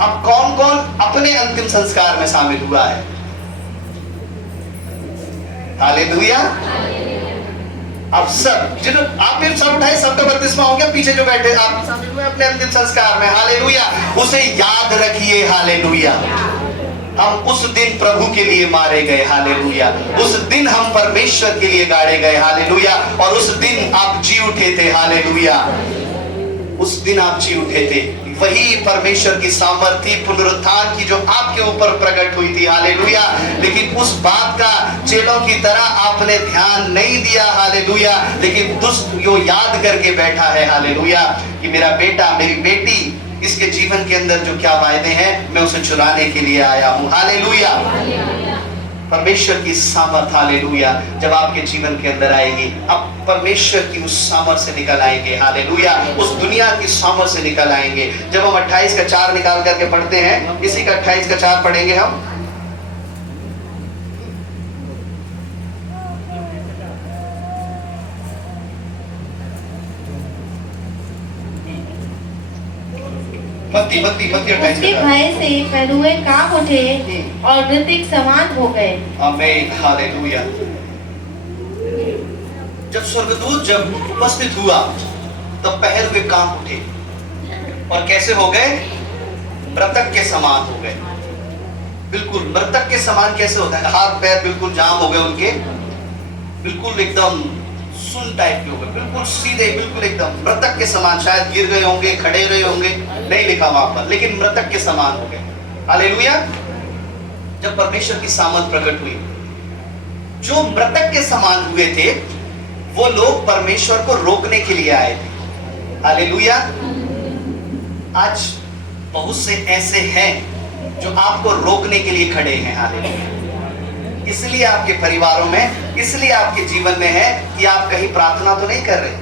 अब कौन कौन अपने अंतिम संस्कार में शामिल हुआ है, हालेलुया। अब सब जिन्हों आप भी सब उठाए, सबका बपतिस्मा हो गया, पीछे जो बैठे आप शामिल हुए अपने अंतिम संस्कार में, हालेलुया। उसे याद रखिए, हालेलुया। हम उस दिन प्रभु के लिए मारे गए, हालेलुया। उस दिन हम परमेश्वर के लिए गाड़े गए, हालेलुया। और उस दिन आप जी उठे थे, हालेलुया। उस दिन आप जी उठे थे। वही परमेश्वर की सामर्थ्य पुनरुत्थान की जो आपके ऊपर प्रकट हुई थी, हालेलुया। लेकिन उस बात का चेलों की तरह आपने ध्यान नहीं दिया, हालेलुया। लेकिन दुष्ट यो याद करके बैठा है, हालेलुया, कि मेरा बेटा मेरी बेटी, इसके जीवन के अंदर जो क्या वायदे हैं मैं उसे चुराने के लिए आया हूं, हालेलुया। परमेश्वर की सामर्थ, हालेलुया, जब आपके जीवन के अंदर आएगी, आप परमेश्वर की उस सामर्थ से निकल आएंगे, हालेलुया। उस दुनिया की सामर्थ से निकल आएंगे। जब हम 28 का 4 निकाल करके पढ़ते हैं, इसी का 28 का 4 पढ़ेंगे हम। मत्ती 28 उसके भय से पहरुए कांप उठे और मृतिक समान हो गए। आमीन, हालेलुया। जब स्वर्गदूत जब उपस्थित हुआ तब पहरुए कांप उठे और कैसे हो गए, मृतक के समान हो गए। बिल्कुल मृतक के समान कैसे होता है, हाथ पैर बिल्कुल जाम हो गए उनके, बिल्कुल एकदम सुन टाइप के हो गए, बिल्कुल सीधे, बिल्कुल एकदम मृतक के समान। शायद गिर गए होंगे, खड़े रहे होंगे, नहीं लिखा वहां पर, लेकिन मृतक के समान हो गए, हालेलुया। जब परमेश्वर की सामर्थ प्रकट हुई, जो मृतक के समान हुए थे वो लोग परमेश्वर को रोकने के लिए आए थे, हालेलुया। आज बहुत से ऐसे हैं जो आपको रोकने के लिए खड़े हैं, हालेलुया। इसलिए आपके परिवारों में, इसलिए आपके जीवन में है कि आप कहीं प्रार्थना तो नहीं कर रहे,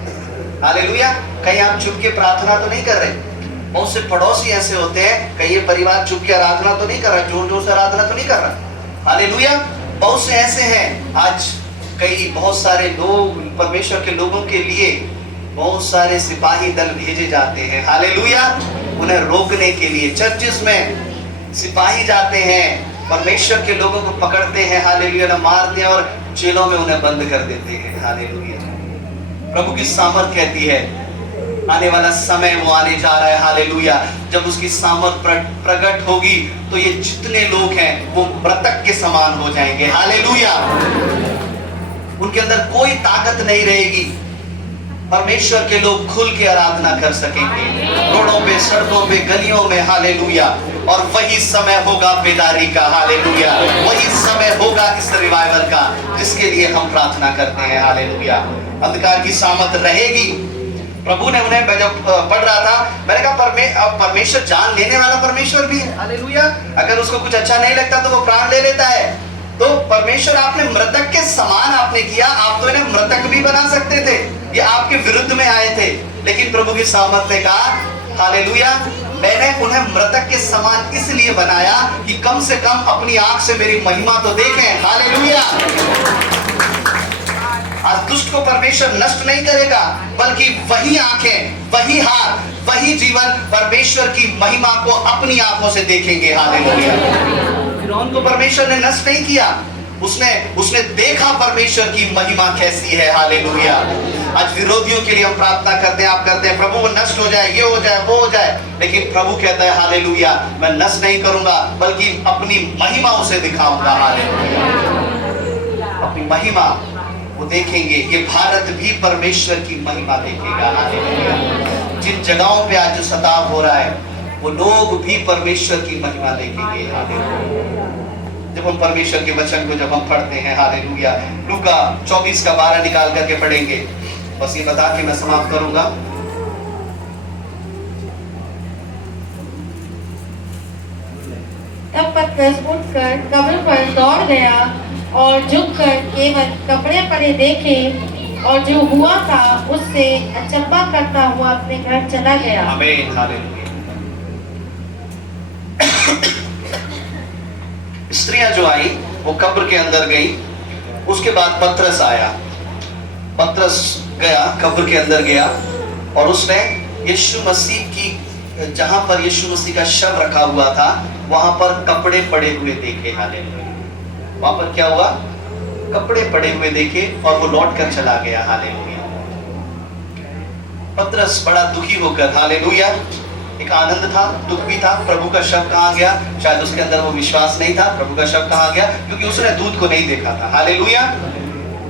हालेलुया। कहीं आप चुप के प्रार्थना तो नहीं कर रहे। बहुत से पड़ोसी ऐसे होते हैं, कहीं ये परिवार चुप के आराधना तो नहीं कर रहा, जोर जोर से आराधना तो नहीं कर रहा, हालेलुया। बहुत से ऐसे हैं, आज कई बहुत सारे लोग, परमेश्वर के लोगों के लिए बहुत सारे सिपाही दल भेजे जाते हैं, हालेलुया, उन्हें रोकने के लिए। चर्चिस में सिपाही जाते हैं, परमेश्वर के लोगों को पकड़ते हैं, हालेलुया, मारते हैं और जेलों में उन्हें बंद कर देते हैं, हालेलुया। प्रभु की सामर्थ कहती है आने वाला समय वो आने जा रहा है, हालेलुया, जब उसकी सामर्थ प्रकट होगी तो ये जितने लोग हैं वो मृतक के समान हो जाएंगे, हालेलुया। उनके अंदर कोई ताकत नहीं रहेगी। परमेश्वर के लोग खुल के आराधना कर सकेंगे, रोडों पे, सड़कों पे, गलियों में, हालेलुया। और वही समय होगा बेदारी का, हालेलुया। वही समय होगा इस रिवाइवल का जिसके लिए हम प्रार्थना करते हैं, हालेलुया। अंधकार की सामर्थ रहेगी। प्रभु ने उन्हें, जब पढ़ रहा था, मैंने कहा परमेश्वर जान लेने वाला परमेश्वर भी है, हालेलुया। अगर उसको कुछ अच्छा नहीं लगता तो वो प्राण ले लेता है। तो परमेश्वर आपने मृतक के समान आपने किया, आप तो इन्हें मृतक भी बना सकते थे, ये आपके विरुद्ध में आए थे, लेकिन प्रभु की सामर्थ ने कहा, हालेलुया, मैंने उन्हें मृतक के समान इसलिए बनाया कि कम से कम अपनी आंख से मेरी महिमा तो देखें, हालेलुया। आज दुष्ट को परमेश्वर नष्ट नहीं करेगा, बल्कि वही आंखें, वही हाथ, वही जीवन परमेश्वर की महिमा को अपनी आंखों से देखेंगे, हालेलुया। फिरौन को परमेश्वर ने नष्ट नहीं किया, उसने देखा परमेश्वर की महिमा कैसी है, हालेलुया। आज विरोधियों के लिए हम प्रार्थना करते हैं, आप करते हैं, प्रभु वो नष्ट हो जाए, ये हो जाए, वो हो जाए, लेकिन प्रभु कहता है, हालेलुया, मैं नष्ट नहीं करूंगा बल्कि अपनी महिमा उसे दिखाऊंगा, हालेलुया। अपनी महिमा वो देखेंगे। ये भारत भी परमेश्वर की महिमा देखेगा, हालेलुया। जिन जगहों पे आज जो सताव हो रहा है वो लोग भी परमेश्वर की महिमा देखेंगे, हालेलुया। जब हम परमेश्वर के वचन को जब हम पढ़ते हैं, हालेलुया, लूका 24 का 12 निकाल करके पढ़ेंगे। बस ये बता के मैं समाप्त करूंगा। तब पतरस उठकर कब्र पर दौड़ गया और झुककर केवल कपड़े पड़े देखे और जो हुआ था उससे अचंभा करता हुआ अपने घर चला गया। आमीन, हालेलुया। स्त्रियां जो आई वो कब्र के अंदर गई। उसके बाद पतरस आया। पतरस गया, कब्र के अंदर गया और उसने यीशु मसीह की, जहां पर यीशु मसीह का शव रखा हुआ था वहां पर कपड़े पड़े हुए देखे। हालेलुया। वहां पर क्या हुआ? कपड़े पड़े हुए देखे और वो लौट कर चला गया। हालेलुया। पतरस बड़ा दुखी होकर, हालेलुया, एक आनंद था, दुख भी था। प्रभु का शव कहाँ गया? शायद उसके अंदर वो विश्वास नहीं था। प्रभु का शव कहाँ गया? क्योंकि उसने दूत को नहीं देखा था। हालेलुया।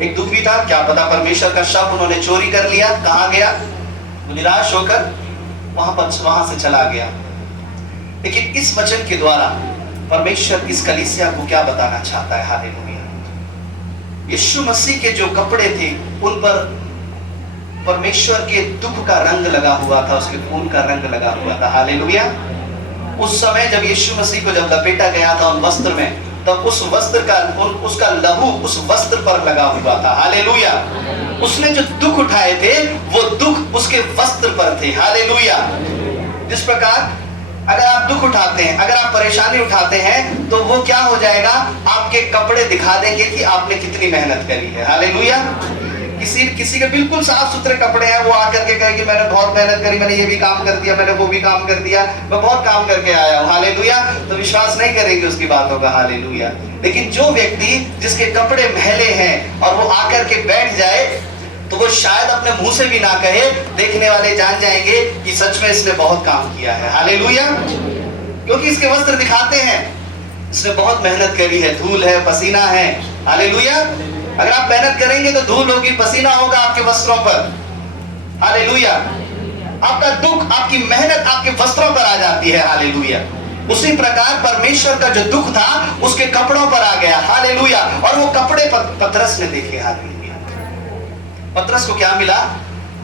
एक दुख भी था, क्या पता परमेश्वर का शव उन्होंने चोरी कर लिया, कहाँ गया? निराश होकर वहां से चला गया। लेकिन इस वचन के द्वारा परमेश्वर इस कलीसिया को क्या बताना चाहता है? हालेलुया। यीशु मसीह के जो कपड़े थे उन पर परमेश्वर के दुख का रंग लगा हुआ था, उसके खून का रंग लगा हुआ था। हालेलुया। उस समय जब यीशु मसीह को जब लपेटा गया था उन वस्त्र में, तब उस वस्त्र का उसका लहू उस वस्त्र पर लगा हुआ था। हालेलुया। उसने जो दुख उठाए थे वो दुख उसके वस्त्र पर थे। हालेलुया। जिस प्रकार अगर आप दुख उठाते हैं, अगर आप परेशानी उठाते हैं, तो वो क्या हो जाएगा? आपके कपड़े दिखा देंगे कि आपने कितनी मेहनत करी है। हालेलुया। किसी के बिल्कुल साफ सुथरे कपड़े हैं, वो आकर के कहेंगे मैंने बहुत मेहनत करी, मैंने ये भी काम कर दिया, मैंने वो भी काम कर दिया, मैं बहुत काम करके आया हूँ। हालेलुया। तो विश्वास नहीं करेंगे उसकी बातों का। हालेलुया। लेकिन जो व्यक्ति जिसके कपड़े मैले हैं और वो आकर के बैठ जाए, तो वो शायद अपने मुंह से भी ना कहे, देखने वाले जान जाएंगे कि सच में इसने बहुत काम किया है। हालेलुया। क्योंकि इसके वस्त्र दिखाते हैं इसने बहुत मेहनत करी है, धूल है, पसीना है। हालेलुया। अगर आप मेहनत करेंगे तो धूल होगी, पसीना होगा आपके वस्त्रों पर। हालेलुया। आपका दुख, आपकी मेहनत आपके वस्त्रों पर आ जाती है। हालेलुया। उसी प्रकार परमेश्वर का जो दुख था उसके कपड़ों पर आ गया। हालेलुया। और वो कपड़े पतरस ने देखे। हालेलुया। पतरस को क्या मिला?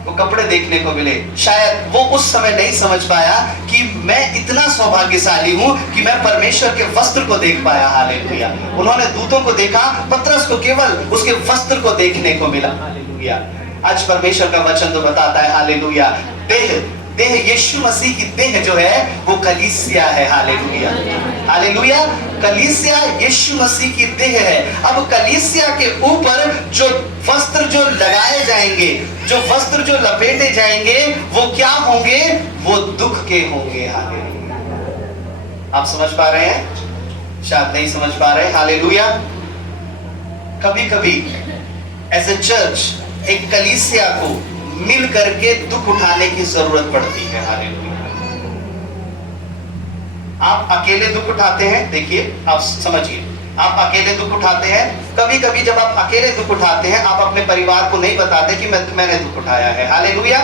वो कपड़े देखने को मिले। शायद वो उस समय नहीं समझ पाया कि मैं इतना सौभाग्यशाली हूं कि मैं परमेश्वर के वस्त्र को देख पाया। हालेलुया। उन्होंने दूतों को देखा, पतरस को केवल उसके वस्त्र को देखने को मिला। हालेलुया। आज परमेश्वर का वचन तो बताता है, हालेलुया, देह यीशु मसीह की देह जो है वो कलीसिया है। हालेलुया। हालेलुया। कलीसिया यीशु मसीह की देह है। अब कलीसिया के ऊपर जो वस्त्र जो लगाए जाएंगे, जो वस्त्र जो लपेटे जाएंगे, वो क्या होंगे? वो दुख के होंगे। हालेलुया। आप समझ पा रहे हैं? शायद नहीं समझ पा रहे। हालेलुया। कभी कभी एज ए चर्च एक कलीसिया को मिल करके दुख उठाने की जरूरत पड़ती है। हालेलुया। आप अकेले दुख उठाते हैं, देखिए आप समझिए, आप अकेले दुख उठाते हैं। कभी कभी जब आप अकेले दुख उठाते हैं, आप अपने परिवार को नहीं बताते कि मैंने दुख उठाया है। हालेलुया।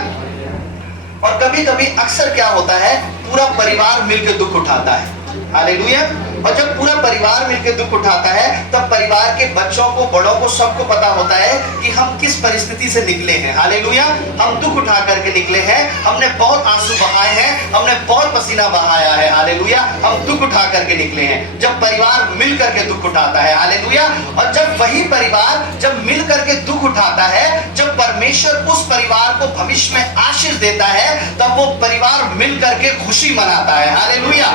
और कभी कभी अक्सर क्या होता है, पूरा परिवार मिलकर दुख उठाता है। हालेलुया। और जब पूरा परिवार मिलकर दुख उठाता है, तब परिवार के बच्चों को, बड़ों को, सबको पता होता है कि हम किस परिस्थिति से निकले हैं। हालेलुया। हम दुख उठा करके निकले हैं, हमने बहुत आंसू बहाए हैं, हमने बहुत पसीना बहाया है। हालेलुया। हम दुख उठा करके निकले हैं। जब परिवार मिल करके दुख उठाता है। हालेलुया। और जब वही परिवार जब मिल करके दुख उठाता है, जब परमेश्वर उस परिवार को भविष्य में आशीष देता है, तब वो परिवार मिल करके खुशी मनाता है। हालेलुया।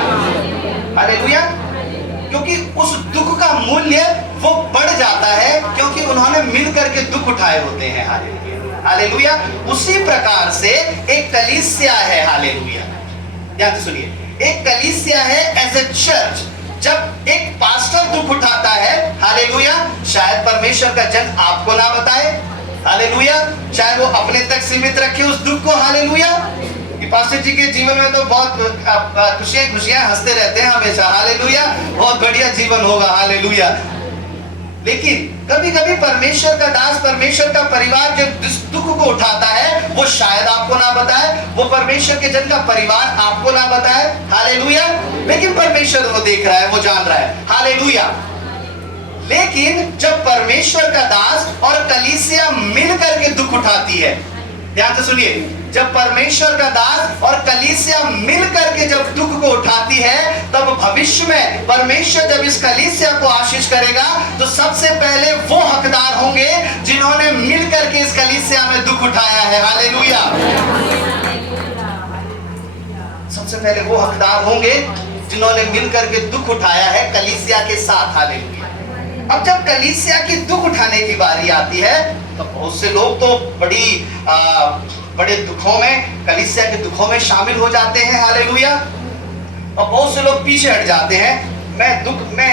हालेलुया। क्योंकि उस दुख का मूल्य वो बढ़ जाता है, क्योंकि उन्होंने मिलकर के दुख उठाए होते हैं। हालेलुया। हालेलुया। उसी प्रकार से एक कलीसिया है। हालेलुया। ध्यान से सुनिए, एक कलीसिया है एज ए चर्च। जब एक पास्टर दुख उठाता है, हालेलुया, शायद परमेश्वर का जन आपको ना बताए। हालेलुया। शायद वो अपने तक सीमित रखे उस दुख को। हालेलुया। पास्टर जी के जीवन में तो बहुत खुशियां हंसते रहते हैं हमेशा। हालेलुया। बहुत बढ़िया जीवन होगा। हालेलुया। लेकिन कभी कभी परमेश्वर का दास, परमेश्वर का परिवार जब दुख को उठाता है, वो शायद आपको ना बताए, वो परमेश्वर के जन का परिवार आपको ना बताए। हालेलुया। लेकिन परमेश्वर वो देख रहा है, वो जान रहा है। हालेलुया। लेकिन जब परमेश्वर का दास और कलीसिया मिल करके दुख उठाती है, ध्यान से सुनिए, जब परमेश्वर का दास और कलीसिया मिल करके जब दुख को उठाती है, तब भविष्य में परमेश्वर जब इस कलीसिया को आशीष करेगा तो सबसे पहले वो हकदार होंगे जिन्होंने मिल करके इस कलीसिया में दुख उठाया है। हालेलुया। सबसे पहले वो हकदार होंगे जिन्होंने मिल करके दुख उठाया है कलीसिया के साथ। हालेलुया। अब जब कलीसिया की दुख उठाने की बारी आती है तो बहुत से लोग तो बड़े दुखों में, कलीसिया के दुखों में शामिल हो जाते हैं। हालेलुया। और बहुत से लोग पीछे हट जाते हैं। मैं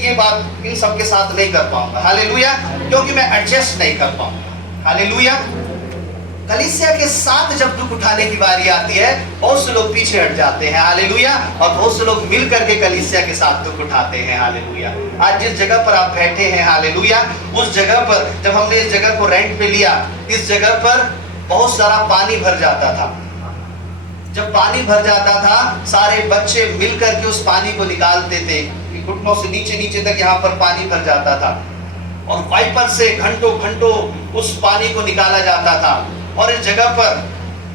ये बात इन सब के साथ नहीं कर पाऊंगा। हालेलुया। क्योंकि मैं एडजस्ट नहीं कर पाऊंगा। हालेलुया। कलीसिया के साथ जब दुख उठाने की बारी आती है, बहुत से लोग पीछे हट जाते हैं। हालेलुया। और बहुत से लोग मिल करके कलीसिया के साथ दुख उठाते हैं। हालेलुया। आज जिस जगह पर आप बैठे हैं, हालेलुया, उस जगह पर जब हमने इस जगह को रेंट पे लिया, इस जगह पर बहुत सारा पानी भर जाता था। जब पानी भर जाता था, सारे बच्चे मिल करके उस पानी को निकालते थे। घुटनों से नीचे तक यहाँ पर पानी भर जाता था और वाइपर से घंटों घंटों उस पानी को निकाला जाता था। और इस जगह पर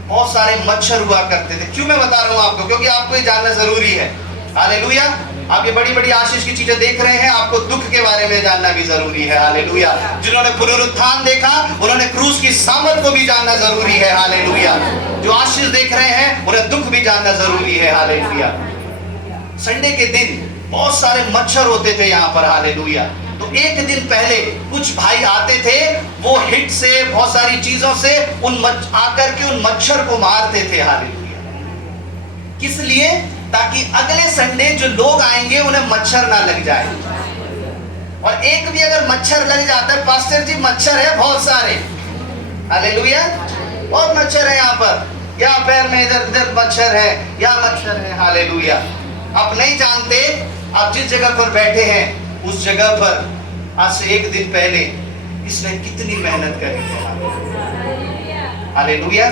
बहुत सारे मच्छर हुआ करते थे। क्यों मैं बता रहा हूं आपको? क्योंकि आपको ये जानना जरूरी है। हालेलुया। आप ये बड़ी बड़ी आशीष की चीजें देख रहे हैं, आपको दुख के बारे में जानना भी जरूरी है। हालेलुया। जिन्होंने पुनरुत्थान देखा, उन्होंने क्रूस की सामर्थ को भी जानना जरूरी है। हालेलुया। जो आशीष देख रहे हैं, उन्हें दुख भी जानना जरूरी है। हालेलुया। संडे के दिन बहुत सारे मच्छर होते थे यहाँ पर। हालेलुया। तो एक दिन पहले कुछ भाई आते थे, वो हिट से, बहुत सारी चीजों से आकर के उन मच्छर को मारते थे। हालेलुया। किस लिए? ताकि अगले संडे जो लोग आएंगे उन्हें मच्छर ना लग जाए। और एक भी अगर मच्छर लग जाता है, पास्टर जी मच्छर है बहुत सारे। हालेलुया। बहुत मच्छर है यहाँ पर, या पैर में इधर उधर मच्छर है, या मच्छर है। हालेलुया। आप नहीं जानते, आप जिस जगह पर बैठे हैं उस जगह पर आज से एक दिन पहले इसने कितनी मेहनत करी है। हालेलुया।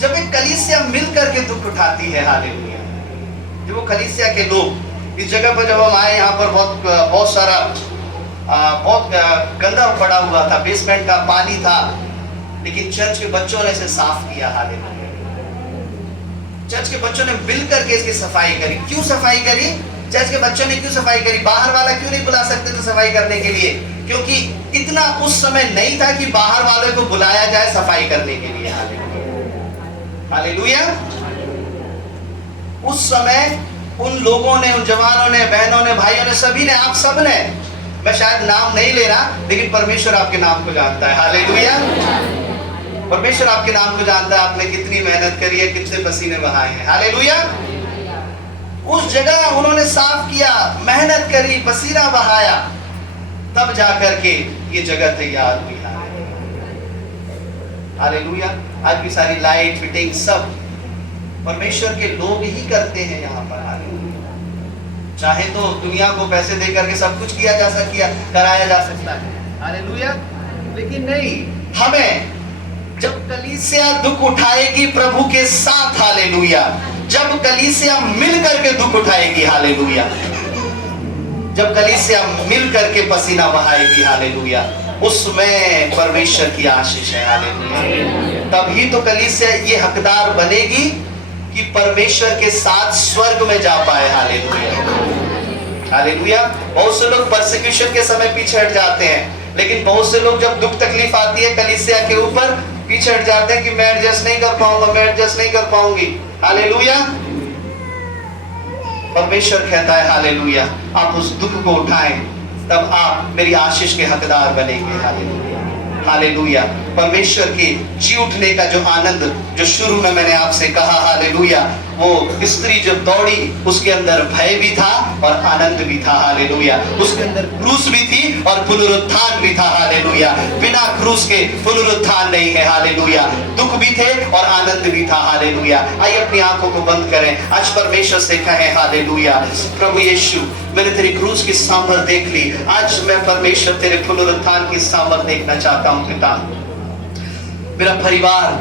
जब एक कलीसिया मिल करके दुख उठाती है, हालेलुया, जब वो कलीसिया के लोग इस जगह पर, जब हम आए यहाँ पर बहुत सारा बहुत गंदा पड़ा हुआ था, बेसमेंट का पानी था, लेकिन चर्च के बच्चों ने इसे साफ किया। हालेलुया। चर्च के बच्चों ने मिल करके इसकी सफाई करी। क्यों सफाई करी? चर्च के बच्चों ने क्यों सफाई करी? बाहर वाला क्यों नहीं बुला सकते थे सफाई करने के लिए? क्योंकि इतना उस समय नहीं था कि बाहर वालों को बुलाया जाए सफाई करने के लिए। हालेलुया। उस समय उन लोगों ने, उन जवानों ने, बहनों ने, भाइयों ने, सभी ने, आप सब ने, मैं शायद नाम नहीं ले रहा, लेकिन परमेश्वर आपके नाम को जानता है। हालेलुया। परमेश्वर आपके नाम को जानता है। आपने कितनी मेहनत करी है, कितने पसीने बहाए हैं। हालेलुया। उस जगह उन्होंने साफ किया, मेहनत करी, पसीना बहाया, तब जाकर के ये जगह तैयार हुई। हालेलुया। आज भी सारी लाइट फिटिंग सब परमेश्वर के लोग ही करते हैं यहाँ पर। हालेलुया। चाहे तो दुनिया को पैसे दे करके सब कुछ कराया जा सकता है। हालेलुया। लेकिन नहीं, हमें जब कलीसिया दुख उठाएगी प्रभु के साथ, हालेलुया, जब कलीसिया मिल करके दुख उठाएगी, हालेलुया, जब कलीसिया मिल करके पसीना बहाएगी, हालेलुया, उसमें परमेश्वर की आशीष है। हालेलुया। तभी तो कलीसिया ये हकदार बनेगी कि परमेश्वर के साथ स्वर्ग में जा पाए। हालेलुया। हालेलुया। बहुत से लोग परसिक्यूशन के समय पीछे हट जाते हैं, लेकिन बहुत से लोग जब दुख तकलीफ आती है कलीसिया के ऊपर, पीछे हट जाते हैं कि मैं एडजस्ट नहीं कर पाऊंगा, मैं एडजस्ट नहीं कर पाऊंगी। हालेलुया। परमेश्वर कहता है, हालेलुया, आप उस दुख को उठाएं, तब आप मेरी आशीष के हकदार बनेंगे। हालेलुया। हालेलुया। परमेश्वर के जी उठने का जो आनंद, जो शुरू में मैंने आपसे कहा, हालेलुया, वो स्त्री जब दौड़ी उसके अंदर भय भी था और आनंद भी था। हालेलुया। उसके अंदर क्रूस भी थी और पुनरुत्थान भी था। हालेलुया। बिना क्रूस के पुनरुत्थान नहीं है। हालेलुया। दुख भी थे और आनंद भी था। हालेलुया। आइए अपनी आंखों को बंद करें, आज परमेश्वर से कहें, हालेलुया, प्रभु यीशु, मैंने तेरी क्रूस की सामर्थ देख ली, आज मैं परमेश्वर तेरे पुनरुत्थान की सामर्थ देखना चाहता हूँ। पिता, मेरा परिवार,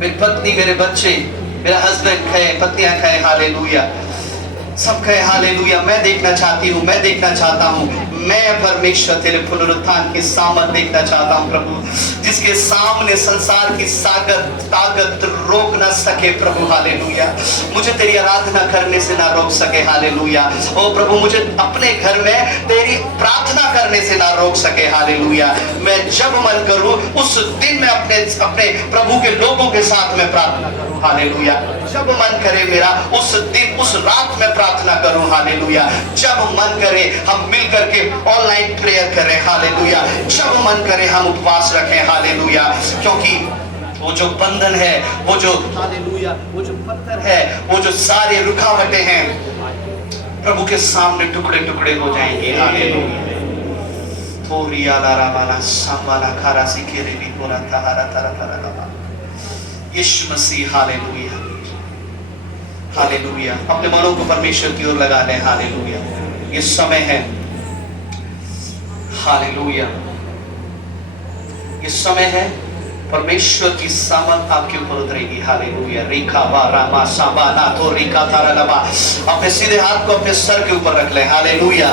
मेरी पत्नी, मेरे बच्चे, मेरा हस्बैंड कहे, पत्नियां कहे, हालेलुया, सब कहे हालेलुया, मैं देखना चाहती हूँ, मैं देखना चाहता हूँ, मैं परमेश्वर तेरे पुनरुत्थान की सामर्थ देखना चाहता हूँ प्रभु, जिसके सामने संसार की ताकत रोक ना सके प्रभु। हालेलुया। मुझे तेरी आराधना करने से ना रोक सके। हालेलुया। ओ प्रभु, मुझे अपने घर में तेरी प्रार्थना करने से ना रोक सके। हालेलुया। मैं जब मन करूं उस दिन मैं अपने प्रभु के लोगों के साथ में प्रार्थना करूं। हालेलुया। जब मन करे मेरा उस दिन उस रात में प्रार्थना करूं। हालेलुया। जब मन करे हम मिल करके ऑनलाइन प्रेयर करें। हालेलुया। जब मन करे हम उपवास रखें। हालेलुया। क्योंकि वो जो बंधन है, वो जो हालेलुया, वो जो पत्थर है, वो जो सारे रुकावटें हैं प्रभु के सामने टुकड़े टुकड़े हो जाएंगे। हालेलुया। थोरिया लारा वाला सांबाला खारा सिकेरे भी पूरा तहारा तरा तरा लगा। यीशु मसीह। हालेलुया। हालेलुया। अपने मनों को परमेश्वर की ओर लगा लें। हालेलुया। ये समय है। हालेलुया। ये समय है परमेश्वर की सामर्थ आपके ऊपर उतरेगी। हालेलुया। रिका वारा मा साबाना तो रिका तारा लबा। अपने सीधे हाथ को अपने सर के ऊपर रख लें। हालेलुया।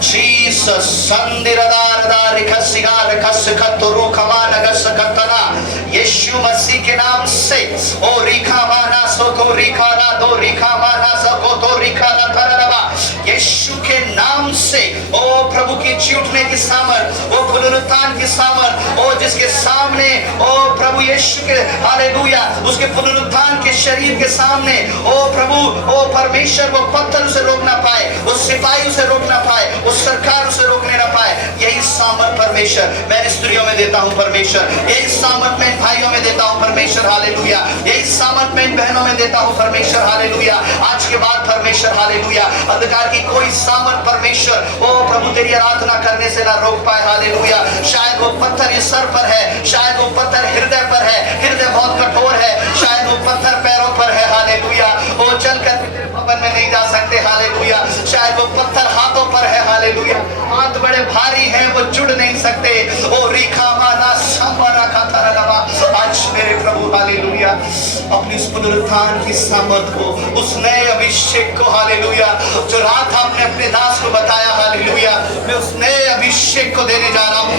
जीसस संदिरदारदा रिखसिगा रिखसकतरो खमाना गसकतना। यीशु मसीह के नाम से ओ रिका माना सो तो रिका ना दो रिका माना सको तो रिका ना तारा लबा। यीशु के नाम से ओ प्रभु की जी उठने की सामर्थ, ओ पुनरुत्थान की सामर्थ, ओ जिसके सामने ओ प्रभु यीशु के हालेलुया उसके पुनरुत्थान के शरीर के सामने ओ प्रभु ओ परमेश्वर वो पत्थर उसे रोक ना पाए, वो सिपाही उसे रोक ना पाए, वो सरकार उसे रोकने ना पाए। यही सामर्थ परमेश्वर मैं स्त्रियों में देता हूं परमेश्वर। यही सामर्थ मैं भाइयों में देता हूं परमेश्वर। हालेलुया। यही सामर्थ मैं बहनों में देता हूं परमेश्वर। हालेलुया। आज के बाद परमेश्वर हालेलुया अंधकार की कोई सामर्थ परमेश्वर ओ प्रभु तेरी आराधना करने से ना रोक पाए। हालेलुया। शायद वो पत्थर इस सर पर है, शायद वो पत्थर हृदय पर है, हृदय बहुत कठोर है, शायद वो पत्थर पैरों पर है। हालेलुया। वो चलकर तेरे भवन में नहीं जा सकते। हालेलुया। शायद वो पत्थर हाथों पर है। हालेलुया। हाथ बड़े भारी हैं, वो जुड़ नहीं सकते। ओ रिखा माना संबरा का तारा लबा। आज मेरे प्रभु हालेलुया अपनी इस पुनरुत्थान की सामर्थ को, उस नए अभिषेक को हालेलुया जो रात आपने अपने दास को बताया। हालेलुया। मैं उस नए अभिषेक को देने जा रहा हूँ।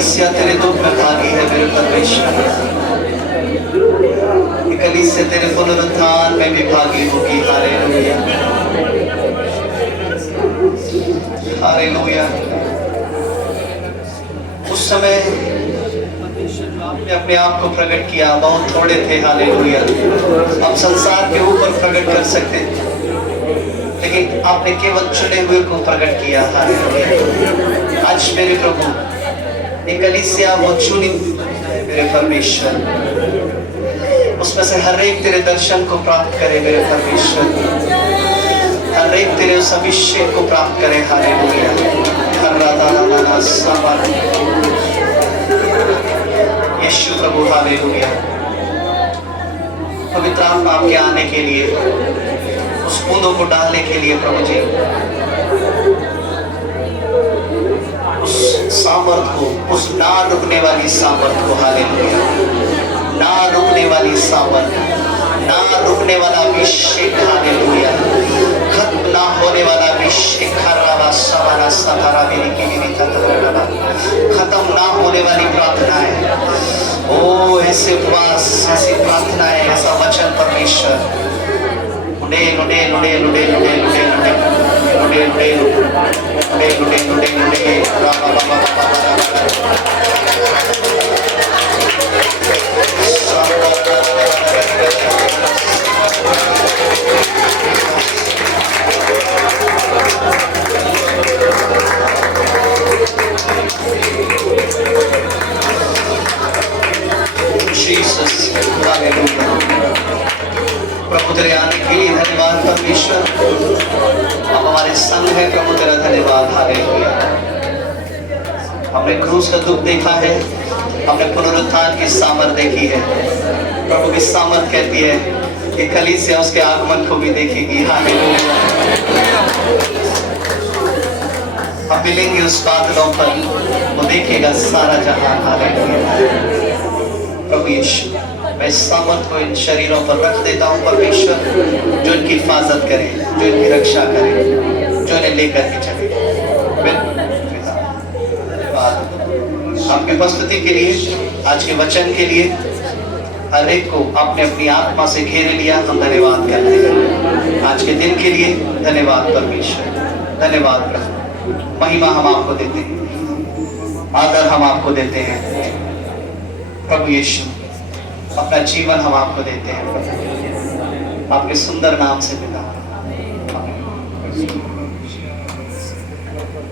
कलीसिया तेरे दुख में भागी है मेरे परमेश्वर। ये कलीसिया तेरे पुनरुत्थान में भी भागी होगी। Hallelujah, hallelujah. उस समय आपने अपने आप को प्रकट किया, बहुत थोड़े थे। हालेलुया। अब संसार के ऊपर प्रकट कर सकते थे, लेकिन आपने केवल चुने हुए को प्रकट किया। हालेलुया। आज मेरे प्रभु ये कलीसिया वो चुनी है मेरे परमेश्वर, उसमें से हर एक तेरे दर्शन को प्राप्त करे मेरे परमेश्वर, हर एक तेरे उस अभिषेक को प्राप्त करे। हालेलुया। यीशु प्रभु, हालेलुया। पवित्र आत्मा आपके आने के लिए, उस बूंदों को डालने के लिए प्रभु जी, उस सामर्थ को, उस ना रुकने वाली सामर्थ को, हालेलुया, ना रुकने वाली सामर्थ, ना रुकने वाला अभिषेक, हालेलुया, खत्म ना होने वाला अभिषेक, खत्म ना होने वाली प्रार्थनाएं, ओ ऐसे उपवास, ऐसी प्रार्थनाएं, ऐसा वचन परमेश्वर, लुडे लुडे लुडे लुडे लुडे लुडे लुडे लुडे लुडे लुडे लुडे लुडे प्रभु तेरे आने के लिए धन्यवाद परमेश्वर। अब हमारे संग है प्रभु, तेरा धन्यवाद। हालेलुया। हमने क्रूस का दुख देखा है, हमने पुनरुत्थान की सामर्थ देखी है। प्रभु की सामर्थ कहती है कि कलीसिया उसके आगमन को भी देखेगी। हालेलुया। हम मिलेंगे उस बादलों पर, वो देखेगा सारा जहां। हालेलुया। प्रभु यीशु, मैं इस सामर्थ को इन शरीरों पर रख देता हूँ परमेश्वर, जो इनकी हिफाजत करे, जो इनकी रक्षा करे, जो इन्हें लेकर के चले। आपकी उपस्थिति के लिए, आज के वचन के लिए, हर एक को आपने अपनी आत्मा से घेरे लिया। हम धन्यवाद करते हैं आज के दिन के लिए। धन्यवाद परमेश्वर, धन्यवाद प्रभु। महिमा हम आपको देते हैं, आदर हम आपको देते हैं प्रभु यीशु। अपना जीवन हम आपको देते हैं, आपके सुंदर नाम से पिता।